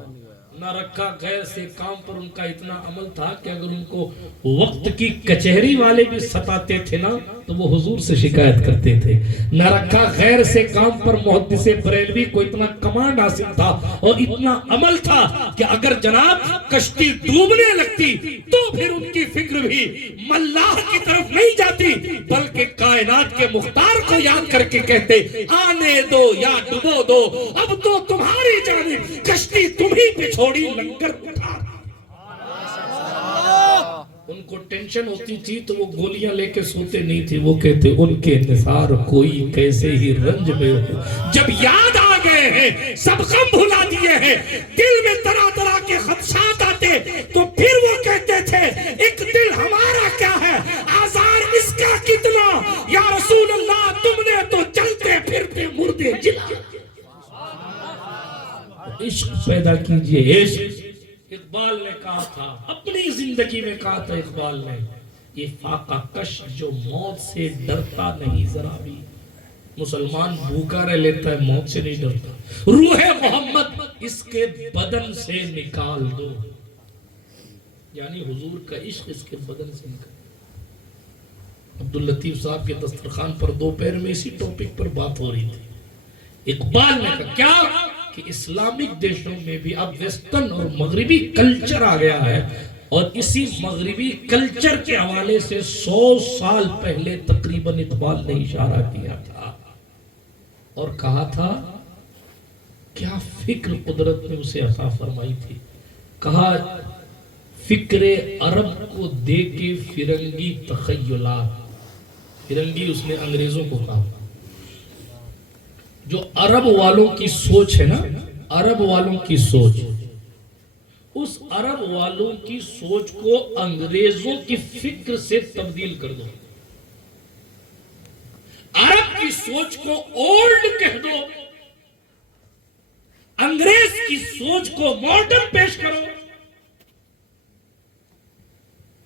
نہ رکھا غیر سے کام پر ان کا اتنا عمل تھا کہ اگر ان کو وقت کی کچہری والے بھی ستاتے تھے نا تو وہ حضور سے شکایت کرتے تھے. نہ رکھا غیر سے کام پر محدث بریلوی کو اتنا کمانڈ حاصل تھا اور اتنا عمل تھا کہ اگر جناب کشتی ڈوبنے لگتی تو پھر ان کی فکر بھی ملاح کی طرف نہیں جاتی بلکہ کائنات کے مختار کو یاد کر کے کہتے آنے دو یا ڈبو دو، اب تو تمہاری جانب کشتی تمہیں پہ چھوڑی لنگر اٹھا. ان کو ٹینشن ہوتی تھی تو وہ گولیاں لے کے سوتے نہیں تھے. وہ کہتے ان کے نثار کوئی کیسے ہی رنج میں ہو. جب یاد آ گئے ہیں، سب غم بھلا دیے ہیں، دل میں طرح طرح کے خدشات آتے تو پھر وہ کہتے تھے ایک دل ہمارا کیا ہے، آزار اس کا کتنا. یا رسول اللہ تم نے تو چلتے پھرتے مردے جلا. عشق پیدا کیجئے. عشق اقبال نے کہا تھا، اپنی زندگی میں کہا تھا اقبال نے، یہ فاقہ کش جو موت سے ڈرتا نہیں ذرا بھی. مسلمان بھوکا رہ لیتا ہے، موت سے نہیں ڈرتا. روح محمد اس کے بدن سے نکال دو. یعنی حضور کا عشق اس کے بدن سے نکال. عبداللطیف صاحب کے دسترخوان پر دوپہر میں اسی ٹاپک پر بات ہو رہی تھی. اقبال نے کہا کیا کہ اسلامک دیشوں میں بھی اب ویسٹرن اور مغربی کلچر آ گیا ہے اور اسی مغربی کلچر کے حوالے سے 100 سال پہلے تقریباً اقبال نے اشارہ کیا تھا اور کہا تھا کیا فکر قدرت نے اسے عطا فرمائی تھی. کہا فکر عرب کو دے کے فرنگی تخیلات. فرنگی اس نے انگریزوں کو کہا. جو عرب والوں کی سوچ ہے نا، عرب والوں کی سوچ، اس عرب والوں کی سوچ کو انگریزوں کی فکر سے تبدیل کر دو. عرب کی سوچ کو اولڈ کہہ دو، انگریز کی سوچ کو ماڈرن پیش کرو.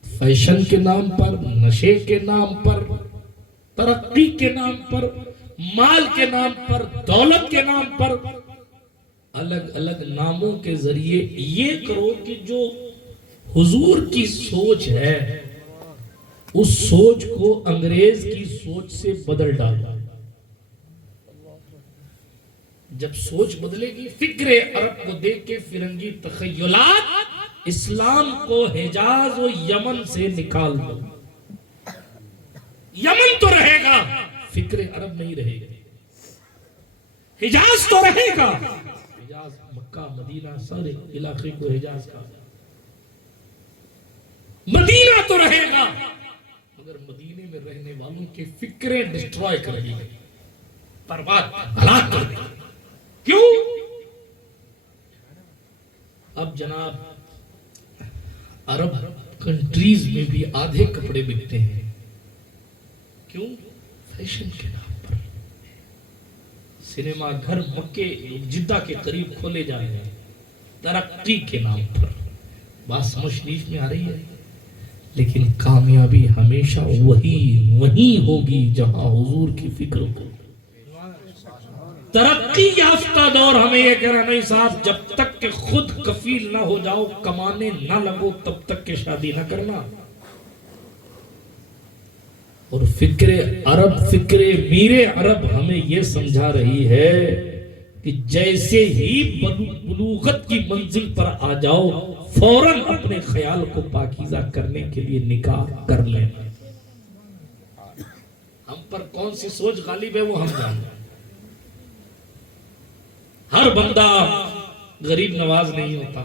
فیشن کے نام پر، نشے کے نام پر، ترقی کے نام پر، مال کے نام پر، دولت کے نام پر، الگ الگ ناموں کے ذریعے یہ کرو کہ جو حضور کی سوچ ہے اس سوچ کو انگریز کی سوچ سے بدل ڈالو. جب سوچ بدلے گی، فکر عرب کو دیکھ کے فرنگی تخیلات، اسلام کو حجاز و یمن سے نکال دو. یمن تو رہے گا، فکر عرب نہیں رہے گا. حجاز تو رہے گا، حجاز مکہ مدینہ سارے علاقے کو حجاز کا. مدینہ تو رہے گا مگر مدینے میں رہنے والوں کی فکریں ڈسٹرائے کر دی گئی، برباد ہلاک کر دی۔ کیوں؟ اب جناب عرب کنٹریز میں بھی آدھے کپڑے بکتے ہیں، کیوں؟ فیشن کے نام پر۔ سینما گھر مکے جدہ کے قریب کھولے جا رہے ہیں ترقی کے نام پر۔ بات سمجھ شریف میں آ رہی ہے، لیکن کامیابی ہمیشہ وہی ہوگی جہاں حضور کی فکر ہو۔ ترقی یافتہ دور ہمیں یہ کہنا نہیں صاحب، جب تک کہ خود کفیل نہ ہو جاؤ، کمانے نہ لگو، تب تک کہ شادی نہ کرنا۔ اور فکر عرب، فکر میر عرب ہمیں یہ سمجھا رہی ہے کہ جیسے ہی بلوغت کی منزل پر آ جاؤ، فوراً اپنے خیال کو پاکیزہ کرنے کے لیے نکاح کر لیں۔ ہم پر کون سی سوچ غالب ہے وہ ہم جانتے ہیں۔ ہر بندہ غریب نواز نہیں ہوتا،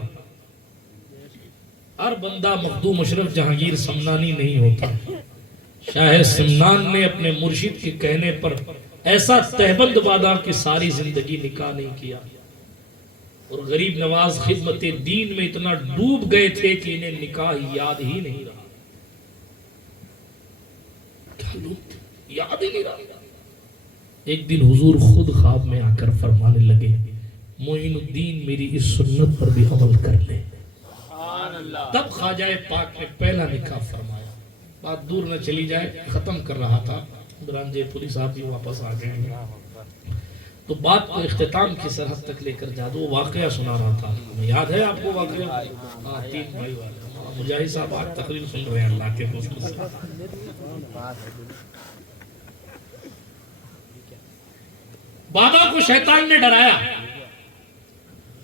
ہر بندہ مخدوم اشرف جہانگیر سمنانی نہیں ہوتا۔ شاہ سمنان نے اپنے مرشد کے کہنے پر ایسا تہبند بادا کہ ساری زندگی نکاح نہیں کیا، اور غریب نواز خدمت دین میں اتنا ڈوب گئے تھے کہ انہیں نکاح یاد ہی نہیں رہا۔ یاد ہی نہیں رہا۔ ایک دن حضور خود خواب میں آ کر فرمانے لگے، معین الدین میری اس سنت پر بھی عمل کر لے۔ تب خواجہ پاک نے پہلا نکاح فرمایا۔ بات دور نہ چلی جائے، ختم کر رہا تھا، برانجے پولیس صاحب بھی واپس آ گئے ہیں، تو بات کو اختتام کی سرحد تک لے کر جا دو۔ وہ واقعہ سنا رہا تھا، یاد ہے آپ کو واقعہ؟ تین بھائی والا مجاہد صاحب آج تقریر سن رہے ہیں اللہ کے دوست سے۔ بابا کو شیطان نے ڈرایا،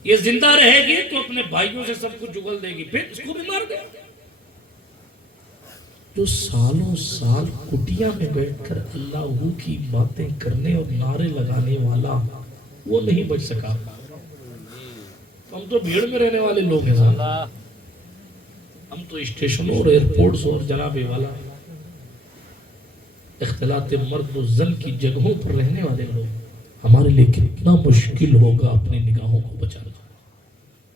یہ زندہ رہے گی تو اپنے بھائیوں سے سب کچھ جگل دے گی، پھر اس کو بھی مار دے۔ جو سالوں سال کٹیا میں بیٹھ کر اللہ کی باتیں کرنے اور نعرے لگانے والا، وہ نہیں بچ سکا۔ ہم تو بھیڑ میں رہنے والے لوگ ہیں صاحب، ہم تو اسٹیشنوں اور ایئرپورٹس اور جناب والا اختلاط مرد و زن کی جگہوں پر رہنے والے لوگ، ہمارے لیے کتنا مشکل ہوگا اپنی نگاہوں کو بچانا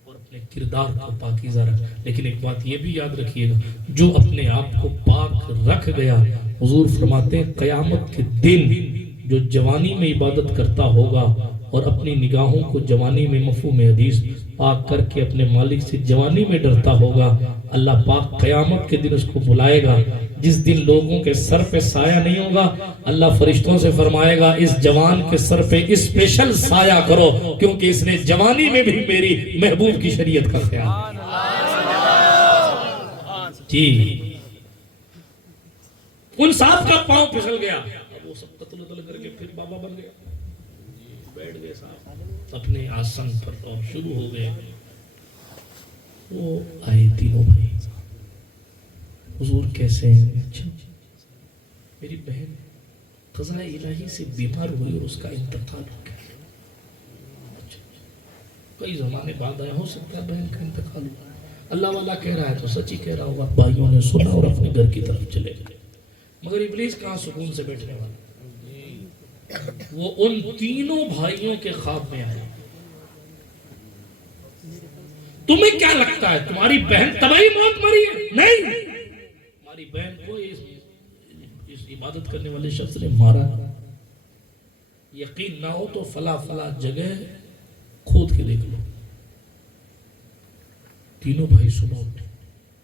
اور اپنے کردار کو پاکیزہ رکھنا۔ لیکن ایک بات یہ بھی یاد رکھیے گا، جو اپنے آپ کو پاک رکھ گیا، حضور فرماتے ہیں قیامت کے دن جو جوانی میں عبادت کرتا ہوگا اور اپنی نگاہوں کو جوانی میں مفہوم حدیث پاک کر کے اپنے مالک سے جوانی میں ڈرتا ہوگا، اللہ پاک قیامت کے دن اس کو بلائے گا، جس دن لوگوں کے سر پہ سایہ نہیں ہوگا، اللہ فرشتوں سے فرمائے گا اس جوان کے سر پہ اسپیشل سایہ کرو، کیونکہ اس نے جوانی میں بھی میری محبوب کی شریعت کا خیال۔ جی ان صاحب کا پاؤں پھسل گیا، اب وہ سب قتل کر کے پھر بابا بن گیا، بیٹھ گئے صاحب اپنے آسن پر اور شروع ہو گئے۔ وہ آئے تینوں بھائی، حضور کیسے ہیں؟ اچھا میری بہن قضاء الہی سے بیمار ہوئی اور اس کا انتقال ہو گیا، کئی زمانے بعد آیا، ہو سکتا ہے بہن کا انتقال ہوا، اللہ والا کہہ رہا ہے تو سچ ہی کہہ رہا ہوگا۔ بھائیوں نے سنا اور اپنے گھر کی طرف چلے گئے، مگر ابلیس کہاں سکون سے بیٹھنے والا، وہ ان تینوں بھائیوں کے خواب میں آیا۔ تمہیں کیا لگتا ہے تمہاری بہن طبعی موت مری ہے؟ نہیں، ہماری بہن کو اس عبادت کرنے والے شخص نے مارا۔ یقین نہ ہو تو فلا فلا جگہ کھود کے دیکھ لو۔ تینوں بھائی صبح اٹھے،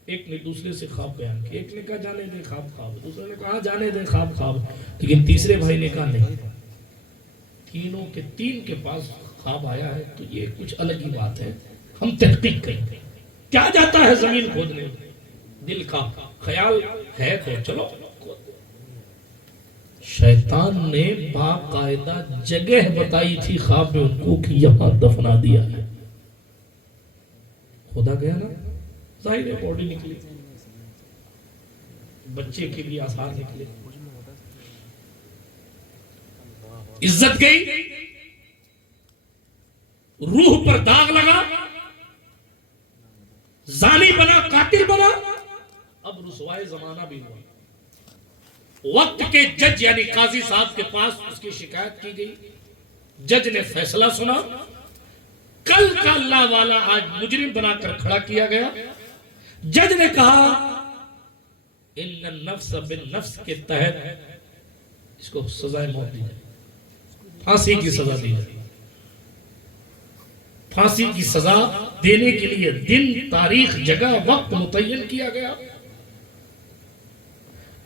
ایک نے دوسرے سے خواب بیان کیا، ایک نے کہا جانے دے خواب خواب، دوسرے نے کہا جانے دے خواب خواب، لیکن تیسرے بھائی نے کہا نہیں، تینوں کے تین کے پاس خواب آیا ہے تو یہ کچھ الگ ہی بات ہے، ہم تحقیق کریں گے۔ کیا جاتا ہے زمین کھودنے، دل کا خیال ہے تو چلو۔ شیطان نے باقاعدہ جگہ بتائی تھی خواب میں ان کو کہ یہاں دفنا دیا ہے۔ خدا گیا نا، ظاہر ہے باڈی نکلی، بچے کے لیے آثار نکلے، عزت گئی، روح پر داغ لگا، زانی بنا، قاتل بنا، اب رسوائے زمانہ بھی ہوا۔ وقت کے جج یعنی قاضی صاحب کے پاس اس کی شکایت کی گئی، جج نے فیصلہ سنا، کل کا اللہ والا آج مجرم بنا کر کھڑا کیا گیا۔ جج نے کہا ان النفس بالنفس کے تحت اس کو سزائے موت دی جائے، پھانسی کی سزا دی جائے۔ پھانسی کی سزا دینے کے لیے دن، تاریخ، جگہ، وقت متعین کیا گیا۔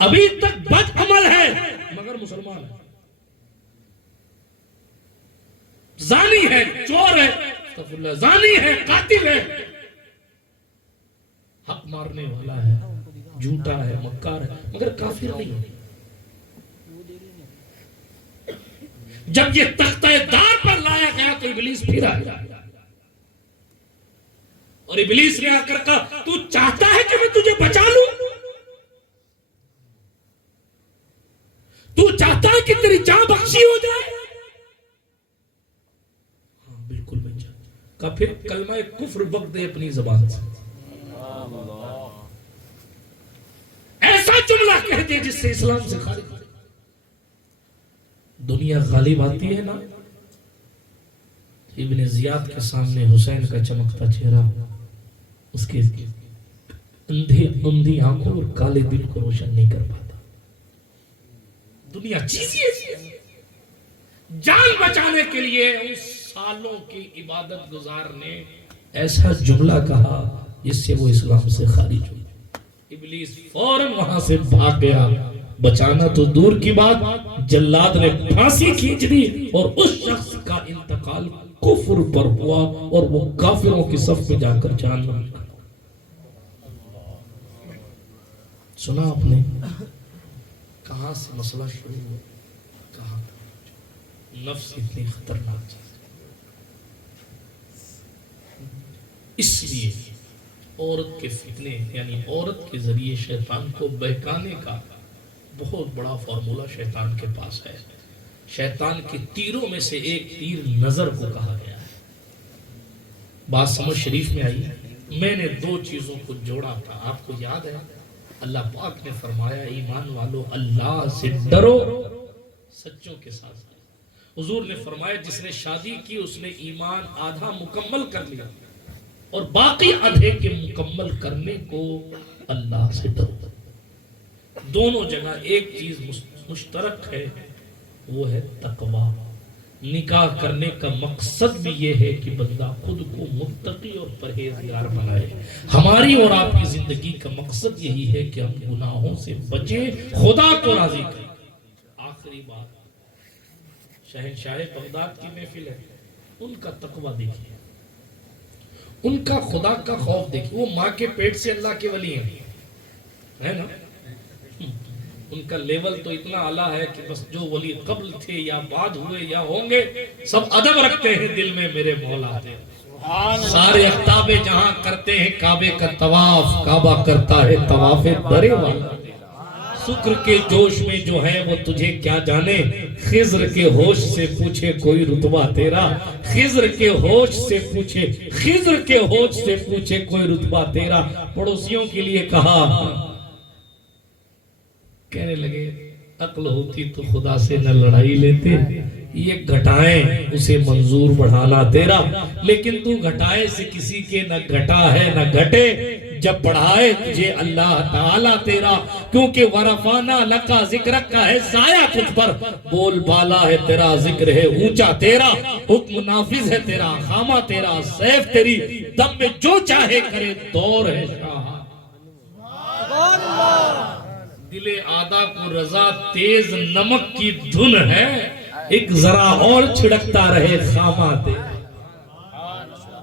ابھی تک بد عمل ہے مگر مسلمان ہے، زانی ہے، چور ہے، استغفر اللہ، زانی ہے، قاتل ہے، حق مارنے والا ہے، جھوٹا ہے، مکار ہے، مگر کافر نہیں ہے۔ جب یہ تختہ دار پر لایا گیا تو ابلیس پھر آیا، اور ابلیس نے آ کر کہا تو چاہتا ہے کہ میں تجھے بچا لوں؟ تو چاہتا ہے کہ تیری جان بخشی ہو جائے؟ ہاں بالکل میں چاہتا۔ کہا پھر کلمہ کفر بک دے اپنی زبان سے، ایسا جملہ کہہ دے جس سے اسلام سے خارج ہو۔ دنیا غالب آتی ہے نا، ابن زیاد کے سامنے حسین کا چمکتا چہرہ اس کے اندھی آنکھوں اور کالے دل کو روشن نہیں کر پاتا۔ دنیا چیز ہی ہے، جان بچانے کے لیے اس سالوں کی عبادت گزار نے ایسا جملہ کہا جس سے وہ اسلام سے خارج ہو۔ ابلیس فوراً وہاں سے بھاگ گیا، بچانا تو دور کی بات، جلاد نے پھانسی کھینچ دی اور اس شخص کا انتقال کفر پر ہوا اور وہ کافروں کی صف میں جا کر جان بن گیا۔ سنا آپ نے کہاں سے مسئلہ شروع ہوا، کہاں نفس اتنی خطرناک چیز۔ اس لیے عورت کے فتنے یعنی عورت کے ذریعے شیطان کو بہکانے کا بہت بڑا فارمولہ شیطان کے پاس ہے۔ شیطان کے تیروں میں سے ایک تیر نظر کو کہا گیا ہے۔ بات سمجھ شریف میں آئی۔ میں نے دو چیزوں کو جوڑا تھا، آپ کو یاد ہے؟ اللہ پاک نے فرمایا ایمان والو اللہ سے ڈرو سچوں کے ساتھ۔ حضور نے فرمایا جس نے شادی کی اس نے ایمان آدھا مکمل کر لیا اور باقی آدھے کے مکمل کرنے کو اللہ سے ڈرو۔ دونوں جگہ ایک چیز مشترک ہے، وہ ہے تقوی۔ نکاح کرنے کا مقصد بھی یہ ہے کہ بندہ خود کو متقی اور پرہیزگار بنائے۔ ہماری اور آپ کی زندگی کا مقصد یہی ہے کہ ہم گناہوں سے بچیں، خدا کو راضی کریں۔ آخری بات، شہنشاہ بغداد کی محفل ہے، ان کا تقوی دیکھیے، ان کا خدا کا خوف دیکھیے۔ وہ ماں کے پیٹ سے اللہ کے ولی ہیں، ہے نا؟ ان کا لیول تو اتنا اعلیٰ ہے کہ بس جو ولی قبل تھے یا بعد ہوئے یا ہوں گے سب ادب رکھتے ہیں دل میں میرے مولا تھے۔ سارے اختاب جہاں کرتے ہیں کعبے کا طواف، کعبہ کرتا ہے طواف درے والا۔ شکر کے جوش میں جو ہے وہ تجھے کیا جانے، خضر کے ہوش سے پوچھے کوئی رتبہ تیرا، خضر کے ہوش سے پوچھے، خضر کے ہوش سے پوچھے کوئی رتبہ تیرا۔ پڑوسیوں کے لیے کہا، کہنے لگے عقل ہوتی تو خدا سے نہ لڑائی لیتے، یہ گھٹائیں اسے منظور بڑھانا تیرا، لیکن تو گھٹائے سے کسی کے نہ گھٹا ہے نہ گھٹے، جب بڑھائے تجھے اللہ تعالیٰ تیرا، کیونکہ ورفانا لکا ذکرک کا ہے سایہ تجھ پر، بول بالا ہے تیرا، ذکر ہے اونچا تیرا، حکم نافذ ہے تیرا، خامہ تیرا، سیف تیری، دم میں جو چاہے کرے دور ہے شاہ۔ دل آدھا کو رضا تیز نمک کی دھن ہے، ایک ذرا اور چھڑکتا رہے خامہ تیرا۔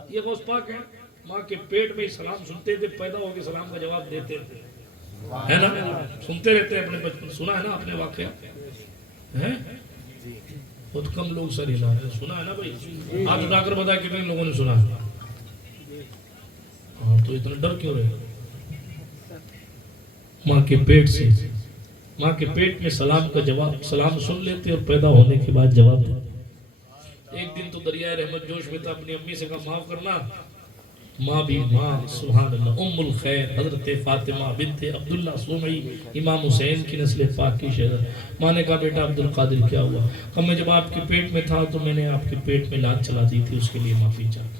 یہ غوث پاک ہے، ماں کے پیٹ میں سلام سنتے تھے، پیدا ہو کے سلام کا جواب دیتے تھے، ہے نا؟ سنتے رہتے اپنے بچپن، سنا ہے نا اپنے واقعہ؟ بہت کم لوگ سر ہلا رہے، سنا ہے نا بھائی؟ آپ اٹھا کر بتائیں کتنے لوگوں نے سنا ہے؟ ہاں تو اتنا ڈر کیوں رہے؟ ماں کے پیٹ سے، ماں کے پیٹ میں سلام کا جواب، سلام سن لیتے اور پیدا ہونے کے بعد جواب دیتے۔ ایک دن تو دریائے رحمت جوش میں تھا، اپنی امی سے کہا معاف کرنا، ماں بھی ماں، سبحان اللہ، ام الخیر حضرت فاطمہ بنت عبداللہ سومعی، امام حسین کی نسل پاک کی شہزاد۔ ماں نے کہا بیٹا عبد القادر کیا ہوا؟ کہ میں جب آپ کے پیٹ میں تھا تو میں نے آپ کے پیٹ میں لات چلا دی تھی، اس کے لیے معافی چاہتا۔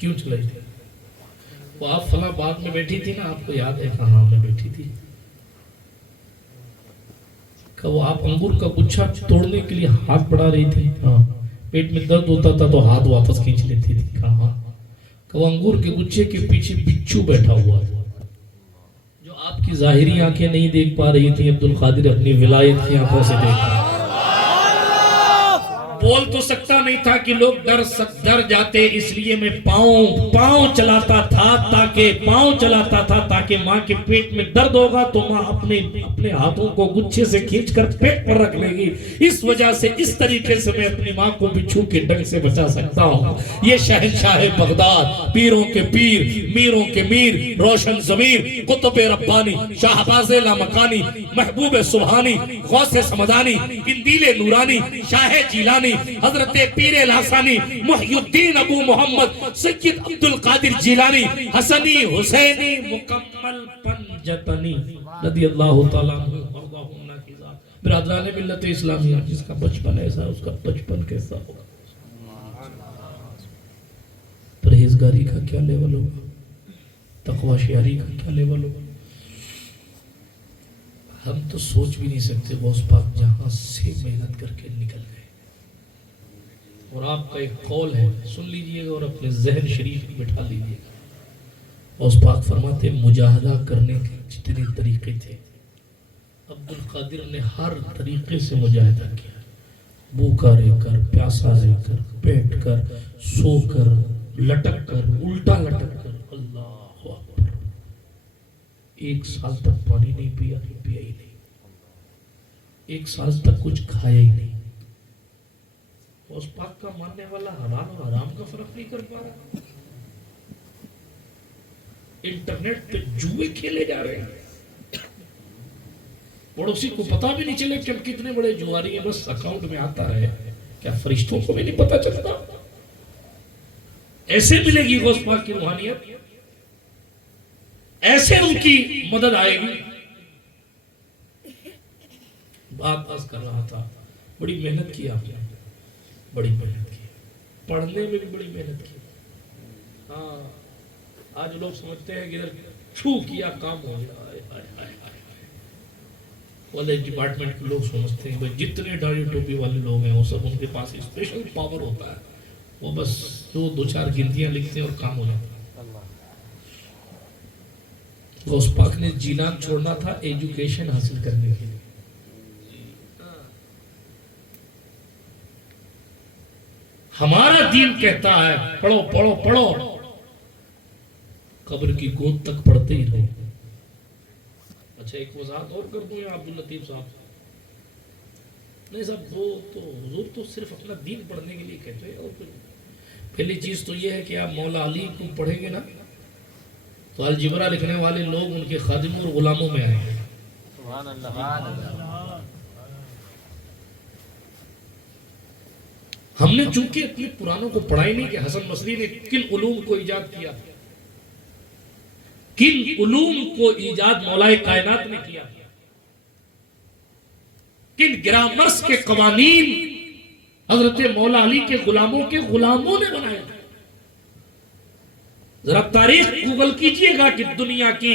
کیوں چلائی تھی؟ وہ آپ فلاں بات میں بیٹھی تھی نا، آپ کو یاد ہے؟ کہاں میں بیٹھی تھی؟ کہ وہ آپ انگور کا گچھا توڑنے کے لیے ہاتھ بڑھا رہی تھی، ہاں پیٹ میں درد ہوتا تھا تو ہاتھ واپس کھینچ لیتی تھی، کہاں؟ کہ وہ انگور کے گچھے کے پیچھے بچھو بیٹھا ہوا تھا جو آپ کی ظاہری آنکھیں نہیں دیکھ پا رہی تھی، عبد القادر اپنی ولایت کی آنکھوں سے دیکھ رہا۔ بول تو سکتا نہیں تھا کہ لوگ ڈر جاتے، اس لیے میں پاؤں چلاتا تھا تاکہ ماں کے پیٹ میں درد ہوگا تو ماں اپنے ہاتھوں کو گچھے سے کھینچ کر پیٹ پر رکھ لے گی، اس وجہ سے اس طریقے سے میں اپنی ماں کو بچھو کے ڈنگ سے بچا سکتا ہوں۔ یہ شہنشاہ بغداد، پیروں کے پیر، میروں کے میر، روشن ضمیر، قطب ربانی، شہباز لامکانی، محبوب سبحانی، غوث سمدانی، قندیل نورانی، شاہ جیلانی، حضرت پیر لاسانی، محی الدین ابو محمد سید عبد القادر جیلانی، حسنی حسینی مکمل پنجتنی رضی اللہ تعالیٰ عنہ کی ذات۔ برادران ملت اسلامیہ، جس کا بچپن ایسا اس کا بچپن کیسا ہوگا؟ پرہیزگاری کا کیا لیول ہوگا؟ تقوی شعری کا کیا لیول ہوگا؟ ہم تو سوچ بھی نہیں سکتے غوث پاک جہاں سے محنت کر کے نکل گئے۔ اور آپ کا ایک قول ہے، سن لیجئے گا اور اپنے ذہن شریف میں بٹھا لیجئے گا۔ غوث پاک فرماتے مجاہدہ کرنے کے جتنے طریقے تھے عبد القادر نے ہر طریقے سے مجاہدہ کیا، بھوکا رہ کر، پیاسا رہ کر، بیٹھ کر، سو کر، لٹک کر، الٹا لٹک کر، اللہ اکبر۔ 1 سال تک پانی نہیں پیا ہی نہیں، 1 سال تک کچھ کھایا ہی نہیں۔ اس پاک کا ماننے والا حلال اور حرام کا فرق نہیں کر پا رہا۔ انٹرنیٹ پہ جوئے کھیلے جا رہے ہیں، پڑوسی کو پتا بھی نہیں چلے کہ ہم کتنے بڑے جواری ہیں، بس اکاؤنٹ میں آتا رہے۔ کیا فرشتوں کو بھی نہیں پتا چلتا؟ ایسے ملے گی غوث پاک کی روحانیت، ایسے ان کی مدد آئے گی۔ بات آج کر رہا تھا، بڑی محنت کی آپ نے، بڑی محنت کی، پڑھنے میں بھی بڑی محنت کی۔ ہاں آج لوگ سمجھتے ہیں کہ ادھر چھو کیا کام ہو گیا۔ کالج ڈپارٹمنٹ کے لوگ سمجھتے ہیں کہ جتنے داڑھی ٹوپی والے لوگ ہیں وہ سب ان کے پاس اسپیشل پاور ہوتا ہے، وہ بس 2-4 گنتیاں لکھتے ہیں اور کام ہو جاتا ہے۔ غوث پاک نے جیلان چھوڑنا تھا ایجوکیشن حاصل کرنے کے لیے۔ ہمارا دین کہتا ہے پڑھو پڑھو پڑھو، قبر کی گود تک پڑھتے ہی رہو۔ اچھا ایک وضاحت اور کر دوں یا عبداللطیف صاحب؟ نہیں صاحب، وہ تو حضور تو صرف اپنا دین پڑھنے کے لیے کہتے ہیں اور کچھ۔ پہلی چیز تو یہ ہے کہ آپ مولا علی کو پڑھیں گے نا تو الجبرا لکھنے والے لوگ ان کے خادموں اور غلاموں میں آئیں گے۔ سبحان اللہ۔ ہم نے چونکہ اپنے پرانوں کو پڑھا ہی نہیں کہ حسن بصری نے کن علوم کو ایجاد کیا، کن علوم کو ایجاد مولا کائنات نے کیا، کن گرامرس کے قوانین حضرت مولا علی کے غلاموں نے بنائے۔ ذرا تاریخ گوگل کیجئے گا کہ دنیا کی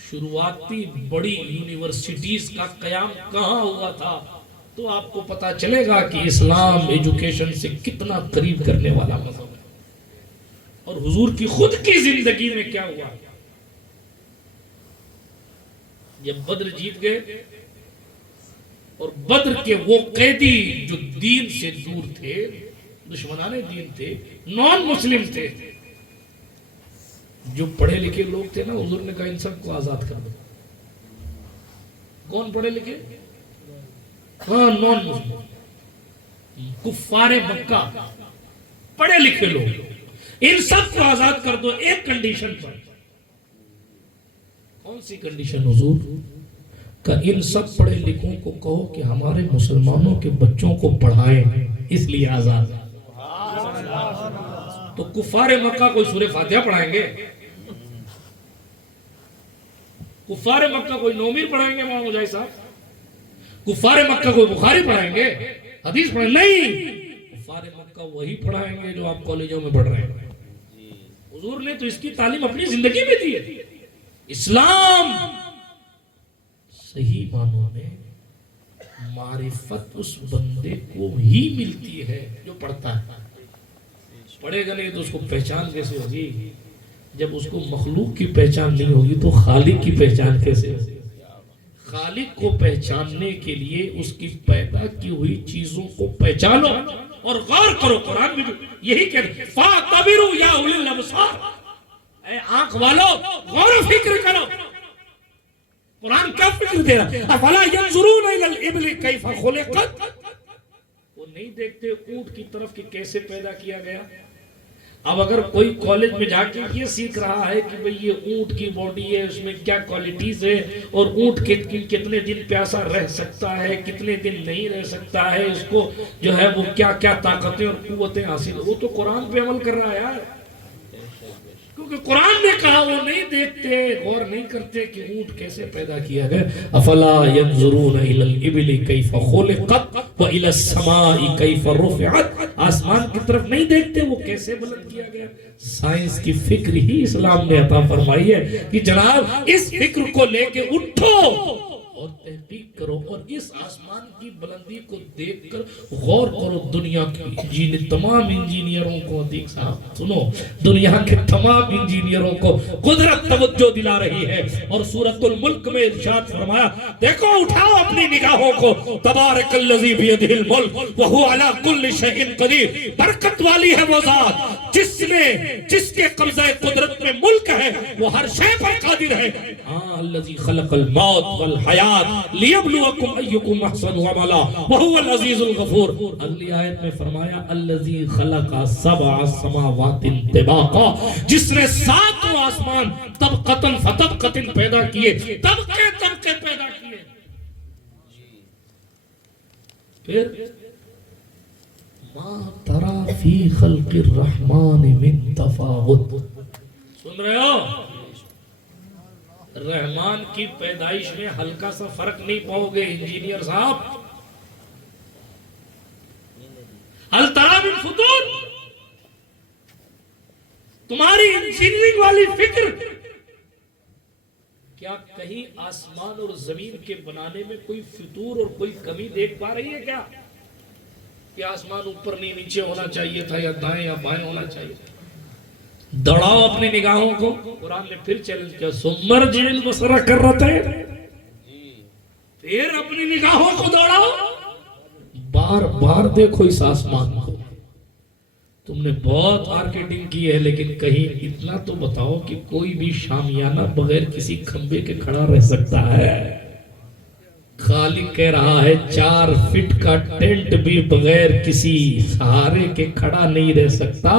شروعاتی بڑی یونیورسٹیز کا قیام کہاں ہوا تھا، تو آپ کو پتا چلے گا کہ اسلام ایجوکیشن سے کتنا قریب کرنے والا مذہب ہے۔ اور حضور کی خود کی زندگی میں کیا ہوا؟ جب بدر جیت گئے اور بدر کے وہ قیدی جو دین سے دور تھے، دشمنان دین تھے، نان مسلم تھے، جو پڑھے لکھے لوگ تھے نا، حضور نے کہا ان سب کو آزاد کر دو۔ کون پڑھے لکھے؟ ہاں نان مسلم، کفار مکہ، پڑھے لکھے لوگ، ان سب کو آزاد کر دو ایک کنڈیشن پر۔ کون سی کنڈیشن حضور؟ کہ ان سب پڑھے لکھوں کو کہو کہ ہمارے مسلمانوں کے بچوں کو پڑھائیں، اس لیے آزاد۔ تو کفار مکہ کوئی سورہ فاتحہ پڑھائیں گے؟ کفار مکہ کوئی نومیر پڑھائیں گے مولانا مجاہد صاحب؟ کفار مکہ کوئی بخاری پڑھائیں گے، حدیث پڑھائیں؟ نہیں، کفار مکہ وہی پڑھائیں گے جو آپ کالجوں میں پڑھ رہے ہیں۔ حضور نے تو اس کی تعلیم اپنی زندگی میں دی ہے۔ اسلام صحیح معنوں میں معرفت اس بندے کو ہی ملتی ہے جو پڑھتا ہے۔ پڑھے گا نہیں تو اس کو پہچان کیسے ہوگی؟ جب اس کو مخلوق کی پہچان نہیں ہوگی تو خالق کی پہچان کیسے ہوگی؟ خالق کو پہچاننے کے لیے اس کی پیدا کی ہوئی چیزوں کو پہچانو اور غور کرو۔ قرآن بھی یہی کہتے ہیں فَاعْتَبِرُوا يَا أُولِي الْأَبْصَارِ، اے آنکھ والو غور و فکر کرو۔ قرآن کیا فکر دے رہا ہے؟ اَفَلَا يَنْظُرُونَ إِلَى الْإِبْلِ كَيْفَ خُلِقَتْ، وہ نہیں دیکھتے اونٹ کی طرف کہ کیسے پیدا کیا گیا۔ اب اگر کوئی کالج میں جا کے یہ سیکھ رہا ہے کہ بھئی یہ اونٹ کی باڈی ہے، اس میں کیا کوالٹیز ہے، اور اونٹ کتنے دن پیاسا رہ سکتا ہے، کتنے دن نہیں رہ سکتا ہے، اس کو جو ہے وہ کیا کیا طاقتیں اور قوتیں حاصل، وہ تو قرآن پہ عمل کر رہا ہے یار، کیونکہ قرآن نے کہا۔ وہ نہیں دیکھتے، غور نہیں کرتے کہ اونٹ کیسے پیدا کیا گیا۔ افلا ينظرون الى الابل كيف خلقت والى السماء كيف رفعت، آسمان کی طرف نہیں دیکھتے وہ کیسے بلند کیا گیا۔ سائنس کی فکر ہی اسلام نے عطا فرمائی ہے کہ جناب اس فکر کو لے کے اٹھو اور تحقیق کرو، اور اس آسمان کی بلندی کو دیکھ کر غور کرو۔ دنیا کی تمام انجینئروں کو، دیکھ صاحب سنو، دنیا کے تمام انجینئروں کو قدرت توجہ دلا رہی ہے، اور سورۃ الملک میں ارشاد فرمایا، دیکھو اٹھاؤ اپنی نگاہوں کو، تبارک الذی بیدہ الملک وہو علی کل شیء قدیر، برکت والی ہے وہ ذات جس کے قبضہ قدرت میں ملک ہے، وہ ہر شے پر قادر ہے۔ ہاں الذی خلق الموت والحیات لیبلوکم ایکم احسن عملا وہو العزیز الغفور۔ اگلی آیت میں فرمایا الذی خلق سبع سماوات طباقا، جس نے 7 آسمان طبقتاً فطبقتاً پیدا کیے، طبقے طبقے پیدا کیے۔ پھر ما ترى فی خلق الرحمن من تفاوت، سن رہے ہو؟ رحمان کی پیدائش میں ہلکا سا فرق نہیں پاؤ گے انجینئر صاحب۔ ہل ترى من فطور، تمہاری انجینئرنگ والی فکر کیا کہیں آسمان اور زمین کے بنانے میں کوئی فطور اور کوئی کمی دیکھ پا رہی ہے کیا؟ کہ آسمان اوپر نہیں نیچے ہونا چاہیے تھا، یا دائیں یا بائیں ہونا چاہیے تھا؟ دوڑاؤ اپنی نگاہوں کو۔ قرآن نے پھر چیلنج کیا، سمرجع البصر کرتین، پھر اپنی نگاہوں کو دوڑاؤ، بار بار دیکھو اس آسمان کو۔ تم نے بہت مارکیٹنگ کی ہے، لیکن کہیں اتنا تو بتاؤ کہ کوئی بھی شامیانہ بغیر کسی کھمبے کے کھڑا رہ سکتا ہے؟ خالق کہہ رہا ہے 4 فٹ کا ٹینٹ بھی بغیر کسی سہارے کے کھڑا نہیں رہ سکتا،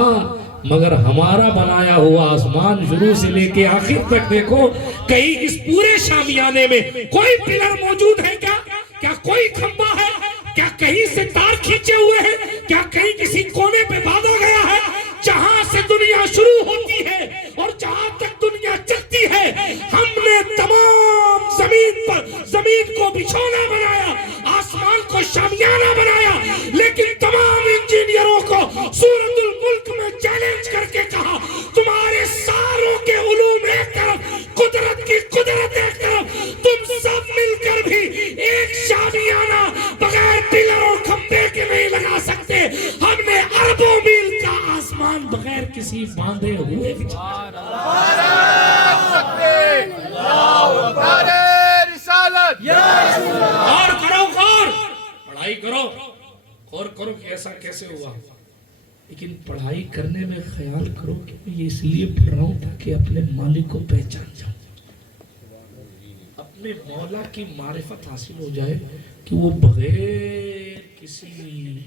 مگر ہمارا بنایا ہوا آسمان شروع سے لے کے آخر تک دیکھو، کہیں اس پورے شامیانے میں کوئی پلر موجود ہے کیا؟ کیا کوئی کھمبا ہے؟ کیا کہیں سے تار کھینچے ہوئے ہیں؟ کیا کہیں کسی کونے پہ باندھا گیا ہے؟ جہاں سے دنیا شروع ہوتی ہے اور جہاں تک دنیا چلتی ہے، ہم نے تمام زمین کو بچھونا بنایا، آسمان کو شامیانہ بنایا، لیکن تمام انجینئروں کو سورۃ الملک میں چیلنج کر کے کہا، تمہارے ساروں کے علوم ایک طرف، قدرت کی قدرت ایک طرف، تم سب مل کر بھی ایک شامیانہ بغیر پلر اور کھمبے کے نہیں لگا سکتے۔ ہم نے اربوں میل کا آسمان بغیر کسی باندھے ہوئے اور کرو غور، پڑھائی کرو، غور کرو کہ ایسا کیسے ہوا، لیکن پڑھائی کرنے میں خیال کرو کہ میں یہ اس لیے پڑھ رہا ہوں تاکہ اپنے مالک کو پہچان جاؤں، اپنے مولا کی معرفت حاصل ہو جائے کہ وہ بغیر کسی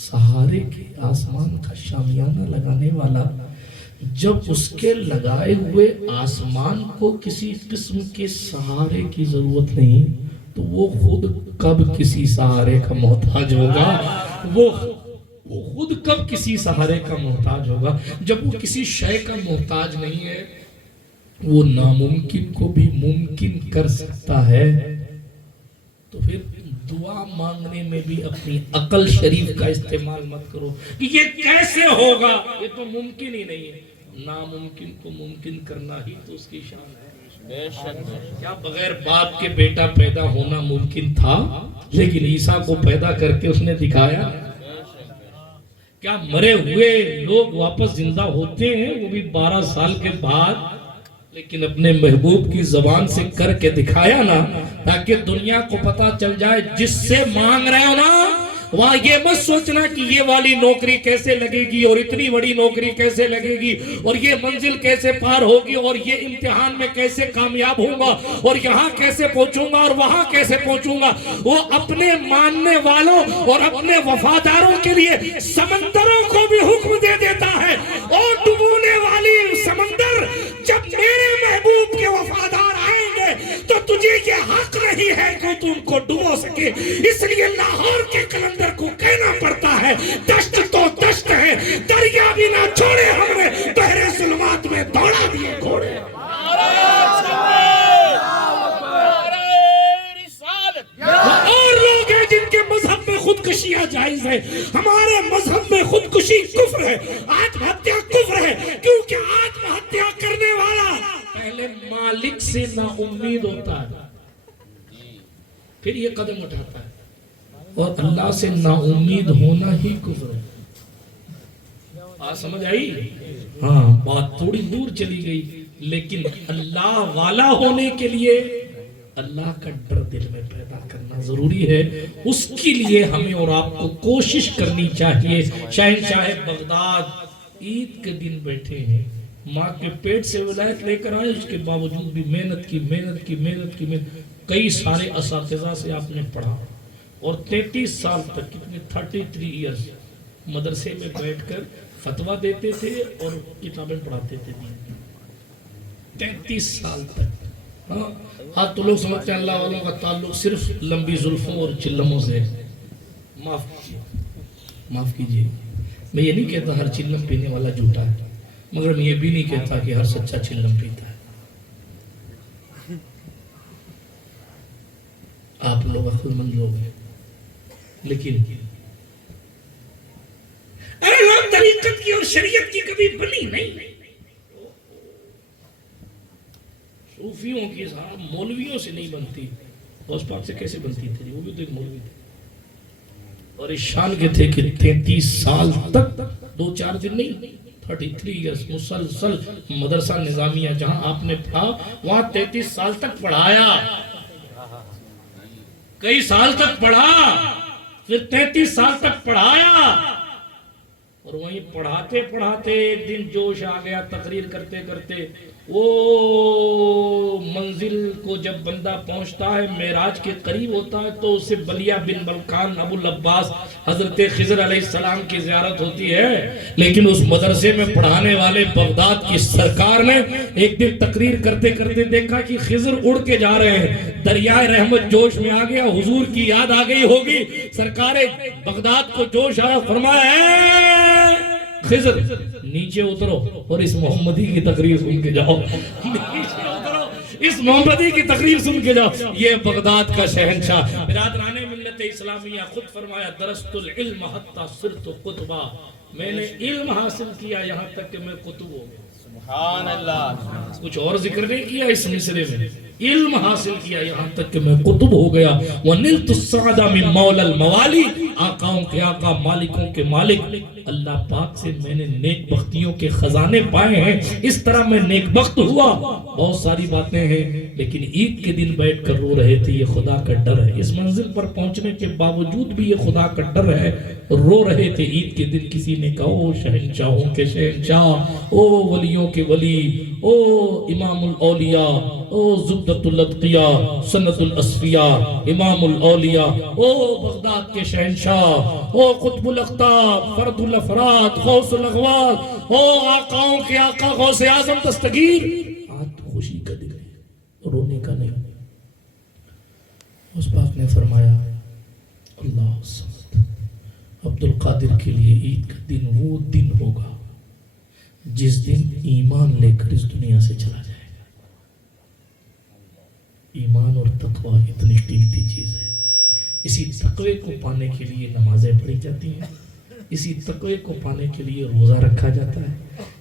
سہارے کے آسمان کا شامیانہ لگانے والا، جب اس کے لگائے ہوئے آسمان کو کسی قسم کے سہارے کی ضرورت نہیں تو وہ خود کب کسی سہارے کا محتاج ہوگا؟ وہ خود کب کسی سہارے کا محتاج ہوگا؟ جب وہ کسی شے کا محتاج نہیں ہے، وہ ناممکن کو بھی ممکن کر سکتا ہے۔ تو پھر دعا مانگنے میں بھی اپنی عقل شریف کا استعمال مت کرو کہ یہ کیسے ہوگا، یہ تو ممکن ہی نہیں ہے۔ ناممکن کو ممکن کرنا ہی تو اس کی شان ہے۔ کیا بغیر باپ کے بیٹا پیدا ہونا ممکن تھا؟ لیکن عیسیٰ کو پیدا کر کے اس نے دکھایا۔ کیا مرے ہوئے لوگ واپس زندہ ہوتے ہیں، وہ بھی 12 سال کے بعد؟ لیکن اپنے محبوب کی زبان سے کر کے دکھایا نا، تاکہ دنیا کو پتا چل جائے جس سے مانگ رہے ہو نا، وہاں یہ مت سوچنا کہ یہ والی نوکری کیسے لگے گی اور اتنی بڑی نوکری کیسے لگے گی اور یہ منزل کیسے پار ہوگی اور یہ امتحان میں کیسے کامیاب ہوں گا اور یہاں کیسے پہنچوں گا اور وہاں کیسے پہنچوں گا۔ وہ اپنے ماننے والوں اور اپنے وفاداروں کے لیے سمندروں کو بھی حکم دے دیتا ہے، اور ڈبونے والی سمندر جب میرے محبوب کے وفادار آئیں گے تو تجھے یہ حق نہیں ہے کہ تو ان کو ڈبو سکے۔ اس لیے لاہور کے کلندر کو کہنا پڑتا ہے، دشت تو دشت ہے، دریا بھی نہ چھوڑے ہم نے، بحر ظلمات میں دوڑا دیے گھوڑے۔ اور لوگ ہیں جن کے مذہب میں خودکشیاں جائز ہے، ہمارے مذہب میں خودکشی کفر ہے، آتم ہتیا کفر ہے، کیونکہ آتم ہتیا کرنے والا پہلے مالک سے نا امید ہوتا ہے، پھر یہ قدم اٹھاتا ہے، اور اللہ سے نا امید ہونا ہی کفر ہے۔ آج سمجھ آئی؟ ہاں، بات تھوڑی دور چلی گئی، لیکن اللہ والا ہونے کے لیے اللہ کا ڈر دل میں پیدا کرنا ضروری ہے۔ اس کے لیے ہمیں اور آپ کو کوشش کرنی چاہیے۔ شہنشاہ بغداد عید کے دن بیٹھے ہیں، ماں کے پیٹ سے ولایت لے کر آئے، اس کے باوجود بھی محنت کی۔ کئی سارے اساتذہ سے آپ نے پڑھا، اور 33 سال تک، کتنے 33 ایئرز مدرسے میں بیٹھ کر فتویٰ دیتے تھے اور کتابیں پڑھاتے تھے۔ 33 سال تک۔ آج تو لوگ سمجھتے ہیں اللہ والوں کا تعلق صرف لمبی زلفوں اور چلموں سے۔ معاف کیجئے، میں یہ نہیں کہتا ہر چلم پینے والا جھوٹا ہے، مگر میں یہ بھی نہیں کہتا کہ ہر سچا چلم پیتا ہے۔ آپ لوگ عقل مند لوگ ہیں، لیکن اللہ طریقت کی اور شریعت کی کبھی بنی نہیں۔ صوفیوں کی صاحب مولویوں سے نہیں بنتی، غوث پاک سے کیسے بنتی تھی؟ وہ بھی تو ایک مولوی تھے، اور اس شان کے تھے کہ 33 سال تک، 2-4 دن نہیں، 33 ایئرز مسلسل مدرسہ نظامیہ جہاں آپ نے پڑھا، وہاں 33 سال تک پڑھایا، کئی سال تک پڑھا، پھر 33 سال تک پڑھایا، اور وہیں پڑھاتے پڑھاتے ایک دن جوش آ گیا، تقریر کرتے کرتے وہ منزل کو جب بندہ پہنچتا ہے، معراج کے قریب ہوتا ہے، تو اسے بلیہ بن بلقان ابو العباس حضرت خضر علیہ السلام کی زیارت ہوتی ہے۔ لیکن اس مدرسے میں پڑھانے والے بغداد کی سرکار نے ایک دن تقریر کرتے کرتے دیکھا کہ خضر اڑ کے جا رہے ہیں، دریائے رحمت جوش میں آ گیا، حضور کی یاد آ گئی ہوگی، سرکار بغداد کو جوش آیا، فرمایا اے خضر نیچے اترو اور اس محمدی کی تقریر سن کے جاؤ، نیچے اترو اس محمدی کی تقریر سن کے جاؤ۔ یہ بغداد کا شہنشاہ، برادران ملت اسلامیہ، خود فرمایا درست العلم حتی صرت قطبہ، میں نے علم حاصل کیا یہاں تک کہ میں قطب ہو گیا۔ سبحان اللہ، کچھ اور ذکر نہیں کیا اس مصرے میں، علم حاصل کیا یہاں تک کہ میں قطب ہو گیا۔ وَنِلْتُ السَّعْدَ مِن مَوْلَى الْمَوَالِي، آقاؤں کے آقا، مالکوں کے مالک اللہ پاک سے میں نے نیک بختیوں کے خزانے پائے ہیں، اس طرح میں نیک بخت ہوا۔ بہت ساری باتیں ہیں، لیکن عید کے دن بیٹھ کر رو رہے تھے، یہ خدا کا ڈر ہے۔ اس منزل پر پہنچنے کے باوجود بھی یہ خدا کا ڈر ہے، رو رہے تھے عید کے دن۔ کسی نے کہا او شہنشاہوں کے شہنشاہ، او ولیوں کے ولی، او امام الاولیاء، او زبدۃ الاتقیاء، سند الاسفیاء، امام الاولیاء، او بغداد کے شہنشاہ، او قطب الاقطاب، فرد الافراد، غوث الاغواث، او آقاؤں کے آقا غوث اعظم دستگیر۔ آج تو خوشی کا دن ہے، رونے کا نہیں۔ اس پاک نے فرمایا اللہ صمد عبد القادر کے لیے عید کا دن وہ دن ہوگا جس دن ایمان لے کر اس دنیا سے چلا جائے گا. ایمان اور تقوی اتنی قیمتی چیز ہے. اسی تقوی کو پانے کے لیے نمازیں پڑھی جاتی ہیں, اسی تقوی کو پانے کے لیے روزہ رکھا جاتا ہے,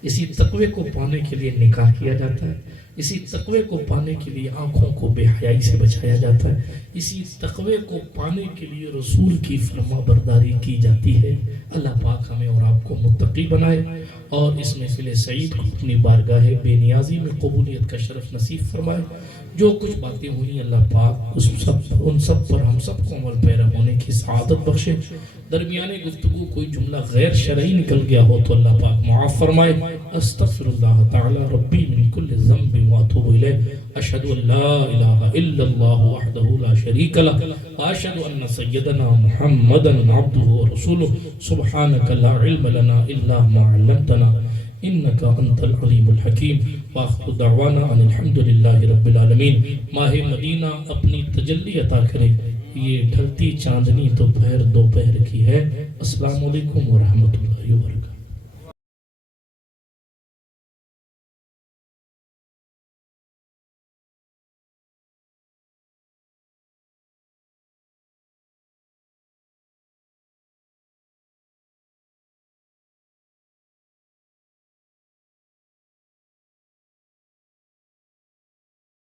اسی تقوی کو پانے کے لیے نکاح کیا جاتا ہے, اسی تقوی کو پانے کے لیے آنکھوں کو بے حیائی سے بچایا جاتا ہے, اسی تقوی کو پانے کے لیے رسول کی فرما برداری کی جاتی ہے. اللہ پاک ہمیں اور آپ کو متقی بنائے اور اس محفل سعید کو اپنی بارگاہ بے نیازی میں قبولیت کا شرف نصیب فرمائے. جو کچھ باتیں ہوئی اللہ پاک ان سب پر ہم سب کو عمل پیرا ہونے کی سعادت بخشے. درمیان گفتگو کوئی جملہ غیر شرعی نکل گیا ہو تو اللہ پاک معاف فرمائے. استغفر اللہ تعالی ربی من کل ذنب واتوب الیہ. اشہد ان لا الہ الا اللہ وحدہ لا شریک لہ واشہد ان سیدنا محمدا عبدہ ورسولہ. سبحانک لا علم لنا الا ما علمتنا انک انت العلیم الحکیم. واخر دعوانا ان الحمدللہ رب العالمین. ماہ مدینہ اپنی تجلی عطا کرے. یہ ڈھلتی چاندنی دوپہر کی ہے. السلام علیکم ورحمۃ اللہ وبرکاتہ.